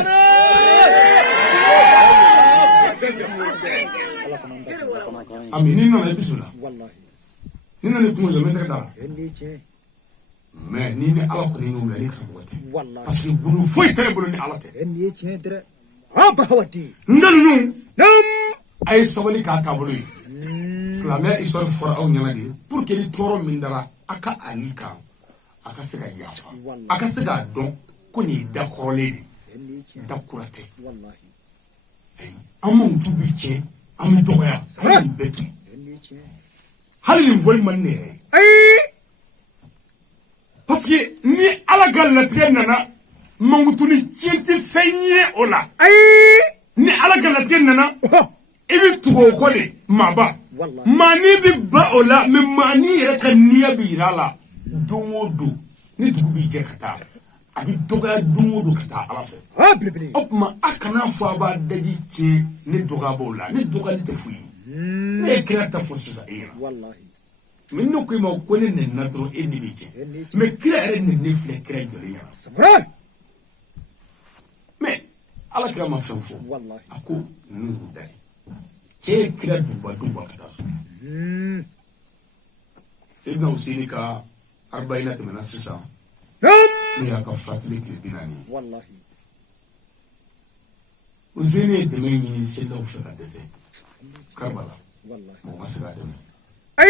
ami ni no na bisula Wallahi. ni no ni kumo yo me dara Ni chen. mais ni ala ko ni no ni karamogo te Wallahi. parce que guno foi ta bulu ni ala te Ni chen dre. Ah, bahawati. ndalu Nam. ay sabali ka tabulu islamia histoire fora aw nyana de pour que ni toro min dara aka alika aka se ka yafa aka se ka don ko ni da korole Ni chen. da kurate Wallahi. amu tubi che amu doya ay betu Ni chen. hali ni vol man ne Ay! parce que ni ala galla nana mangutuli chenti fenye ola Ay! ni ala galla nana Oh, ibi tugo ko de maba wallahi. mani bi ba ola me mani yere ka niya bi rala dongo do ni dugu bi je kata abi doga dongo do kata ala fe Ah, bibili. opma akana fo ba daji che ni doga bola ni doga ni tefuyi ne kira ta fo sisa ira Wallahi. min no ko ma ko ne na dro e ni bi che me kira ere ne fle kira jole ya Sabra. me ala kira ma fo Wallahi. ako nu dai che kira duba kata ibn Usini ka 40 temena sisa Nam. ni aka fatli ke binani Wallahi. Usini de me ni se lo fa de Karbala Wallahi. mo masira de Ay!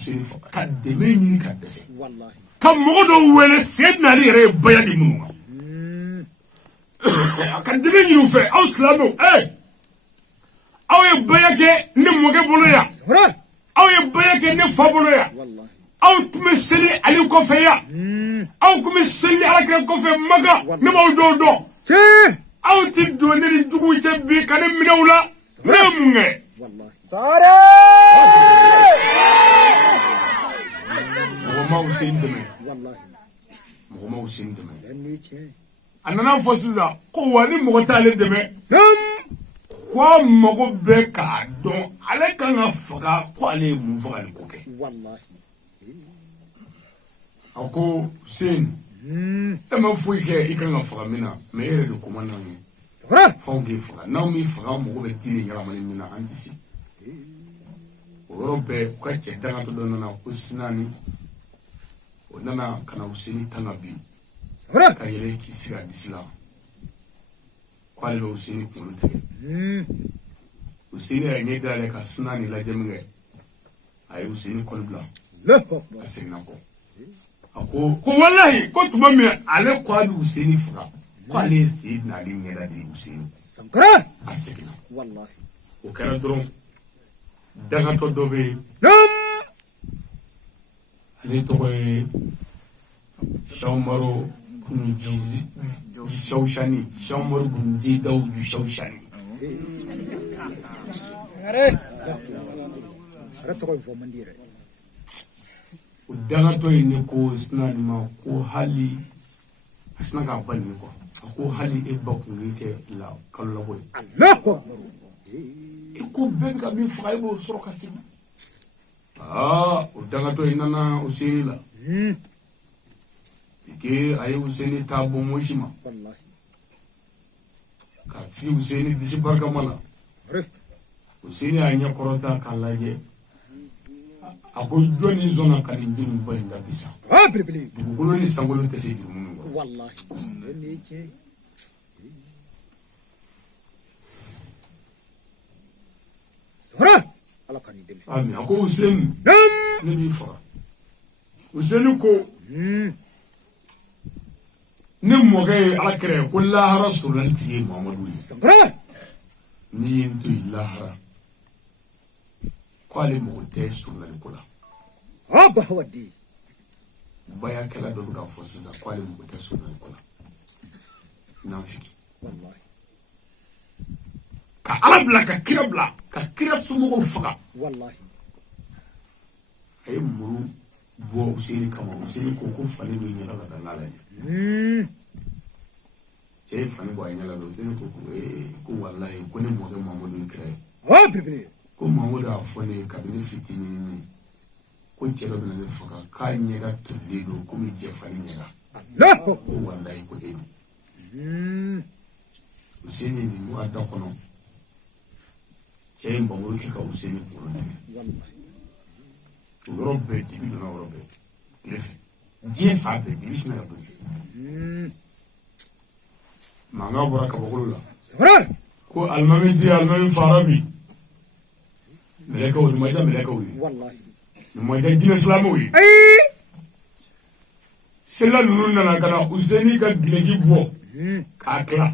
Usini fa ka de me ni ka de Wallahi. kam mo do wele sedna li re bayadi mu ka de me ni fe aw slamo aw ye bayake ni mo ke bolo ya Sabra. aw ye bayake ni fa bolo ya Wallahi. aw tun bɛ seli ale kɔfɛ yan aw tun bɛ seli alakira kɔfɛ Maka ne b'aw dɔw dɔn aw ti don ne ni jugu cɛ bi ka ne minɛ u la ne ye mun kɛ sare mɔgɔ m'aw sen dɛmɛ mɔgɔ m'aw sen dɛmɛ a nana fɔ sisan ko wa ni mɔgɔ t'ale dɛmɛ ko a mago bɛ k'a dɔn ale kan ka faga ko ale ye mun fagali ko kɛ a ko sen e ma foyi kɛ i kan ka faga min na mais e yɛrɛ de commandant ye f'anw k'e faga n'aw m'i faga an mago bɛ diinɛ ɲagamani min na an tɛ se o yɔrɔ bɛɛ u ka cɛ dangatɔ dɔ nana ko Sinani o nana ka na Useni tanga bi ka yɛlɛ k'i sigi a disi la k'ale bɛ Useni kunkolo tigɛ Useni y'a ɲɛ dayɛlɛ ka Sinani lajɛ min kɛ a ye Useni kɔli bila a seginna kɔ a ko walahi ko tuma min ale ko a bɛ Useni faga ko ale ye Seydina Ali ɲɛda de ye Useni a seginna o kɛra dɔrɔn dangatɔ dɔ bɛ yen ale tɔgɔ ye Shawmaro Kunji Shawshani Shawmaro Kunji Dawudu Shawshani o dangatɔ ye ne ko Sinani ma ko hali a sina k'a bali ne kɔ a ko hali e ba kun kɛ la kalo labɔ ye e ko bɛn ka min faga e b'o sɔrɔ ka segin o dangatɔ ye nana Useni la ke a ye Useni ta bɔ Mosi ma ka sigi Useni disi barikama la Useni y'a ɲɛ kɔrɔta k'a lajɛ a ko jɔnni sɔnna ka nin jiri ba in da bi sa dugukolo ni sankolo tɛ se juru minnu kɔrɔ ami a ko Useni ne b'i faga Useni ko ne mɔkɛ ye alakira ye ko lahara sɔrɔli tigi ye Muhamadu ye n'i ye n to yen lahara ko ale mago tɛ sɔrɔli ko la bayakɛla dɔ bɛ k'a fɔ sisan ko ale mago tɛ sɔrɔli ko la nafiki ka ala bila ka kira somɔgɔw faga a ye muru bɔ Useni kama Useni ko falen bɛ ɲɛla ka taa n'ala ye cɛ ye fani bɔ a ɲɛla la Useni ko walahi ko ne mɔkɛ Mamadu ye kira ye ko Mamadu y'a fɔ ne ye kabini fitinin ko cɛ dɔ bɛna ne faga k'a ɲɛda tolilen don komi jɛfani ɲɛda ko walahi ko e don Useni ye nin a da kɔnɔ cɛ ye Mamadu kɛ ka Useni kunkolo tigɛ o yɔrɔ bɛɛ dibi donna yɔrɔ bɛɛ tile fɛ diɲɛ fa bɛɛ dibi sina ka bɔ mankan bɔra kabakolo la ko alimami di alimami fara bi mɛlɛkɛw nin ma diya mɛlɛkɛw ye nin ma diya diinɛ silamɛw ye sela ninnu nana ka na Useni ka gileki bɔ k'a tila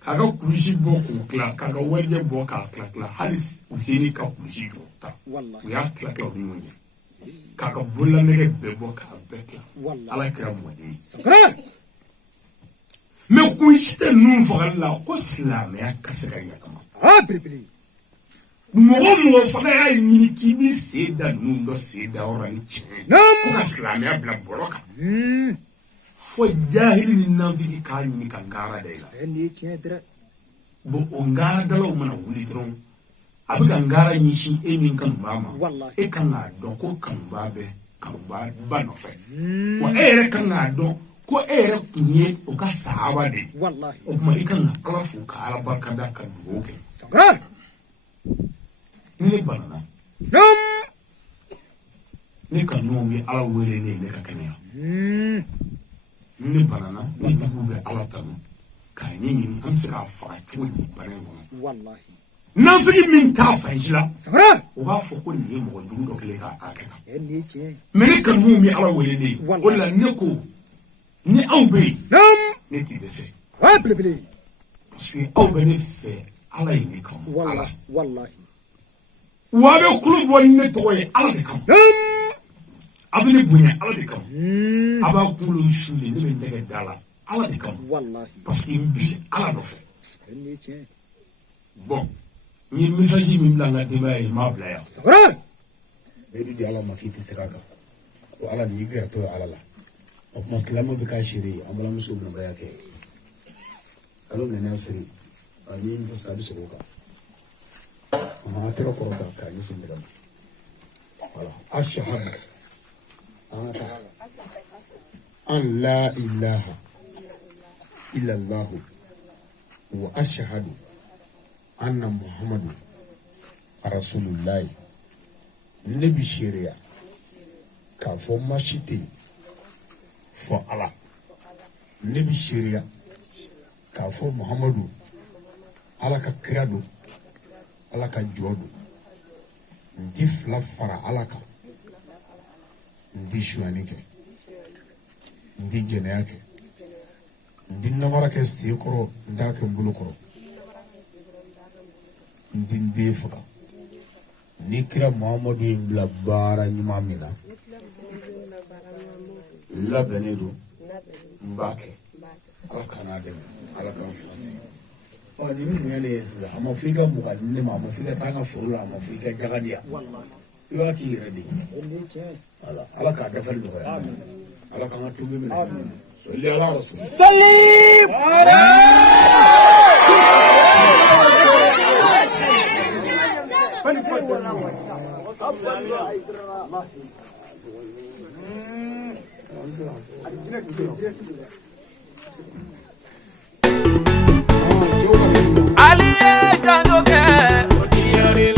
k'a ka kulusi bɔ k'o tila k'a ka warijɛ bɔ k'a tila hali Useni ka kulusi jɔ ta u y'a tila u ni ɲɔgɔn cɛ k'a ka bololanɛgɛ bɛɛ bɔ k'a bɛɛ tila ala kɛra mɔden ye mais kun si tɛ ninnu fagali la ko silamɛya ka se ka yakama mɔgɔ fana y'a ɲini k'i b'i sen da ninnu dɔ sen da yɔrɔ ni tiɲɛ ko ka silamɛya bila bɔlɔ kan fo jahili ni nafiki k'a ɲini ka ngara da i la bon o ngaradalaw mana wuli dɔrɔn a bɛ ka ngara ɲɛsin e min kanuba ma e kan k'a dɔn ko kanuba bɛ kanuba ba nɔfɛ wa e yɛrɛ kan k'a dɔn ko e yɛrɛ tun ye o ka sahaba de o tuma i kan ka ala fo ka ala barika da ka dugawu kɛ ni ne banana ne ka ɲɔgɔnw bɛ ala wele ne ye ne ka kɛnɛya ni ne banana ne juguw bɛ ala tanu k'a ɲɛɲini an bɛ se k'a faga cogo di bana in kɔnɔ nansigi min t'a fansi la o b'a fɔ ko nin ye mɔgɔ jugu dɔ kelen k'a kɛ tan mais ne kanuw bɛ ala wele ne ye o de la ne ko ni aw bɛ yen ne t'i dɛsɛ parce que aw bɛ ne fɛ ala ye ne kama ala wa a bɛ kulu bɔ ni ne tɔgɔ ye ala de kama abini bunya ala de kam aba kulo shule ne be ndege dala ala de kam parce que mbi ala do fe bon ni message mi blanga de bay ma bla ya sagara be di ala makiti takaga ko ala ni yiga to ala la o maslamo be ka shiri amala muso na baya ke alo ne na siri ani ndo sabi so ka ma te ko ka ni fin daga wala ashhadu an la ilaha illa allah wa ashhadu anna muhammadu rasulullah nabi sharia ka fo mashite fo ala nabi sharia ka fo muhammadu ala ka kirado ala ka jodo ndi fla fara ala ka ndi shuani ke ndi gene ke ndi namara ke sikoro ndake mbulukoro ndi ndefuka nikira muhammadu ibla bara nyumamina labnedu mbake ala kana dem ala kan fasi o ni mi ngale yesa amafika mukadinde amafika tanga furula amafika jagadia wallahi yo ki redi ala ka defal do amin ala kan tubi min amin salli ala rasul sallim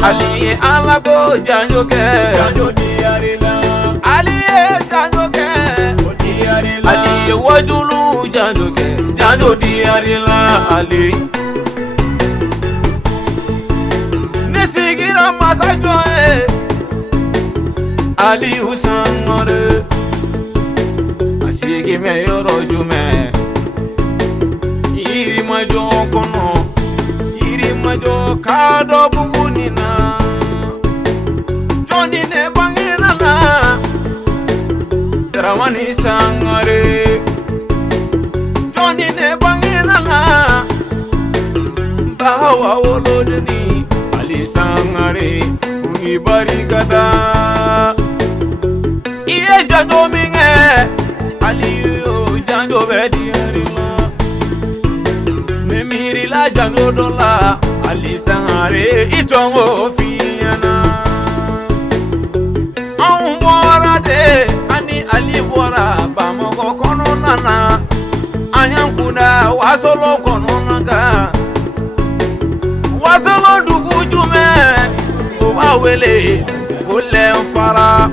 Ali alabo janjoke Ali janjoke Ali wajulu janjoke janjo diarila Ali nesigira masajo Ali usangore asigi me yoro jume iri majo kono majo kado bugunina Johnny ne bangina Dramani sangare Johnny ne bangina Bawa wolodni Ali sangare ungi barigada Iye jado minge Ali yo jado bedi arila Memiri la jado dola Ali sangare itongo fiana Anwara de ani Ali bora bamoko kono nana Anyankuda wasolo kono naga Wasolo dugu jume Uwawele ule mfara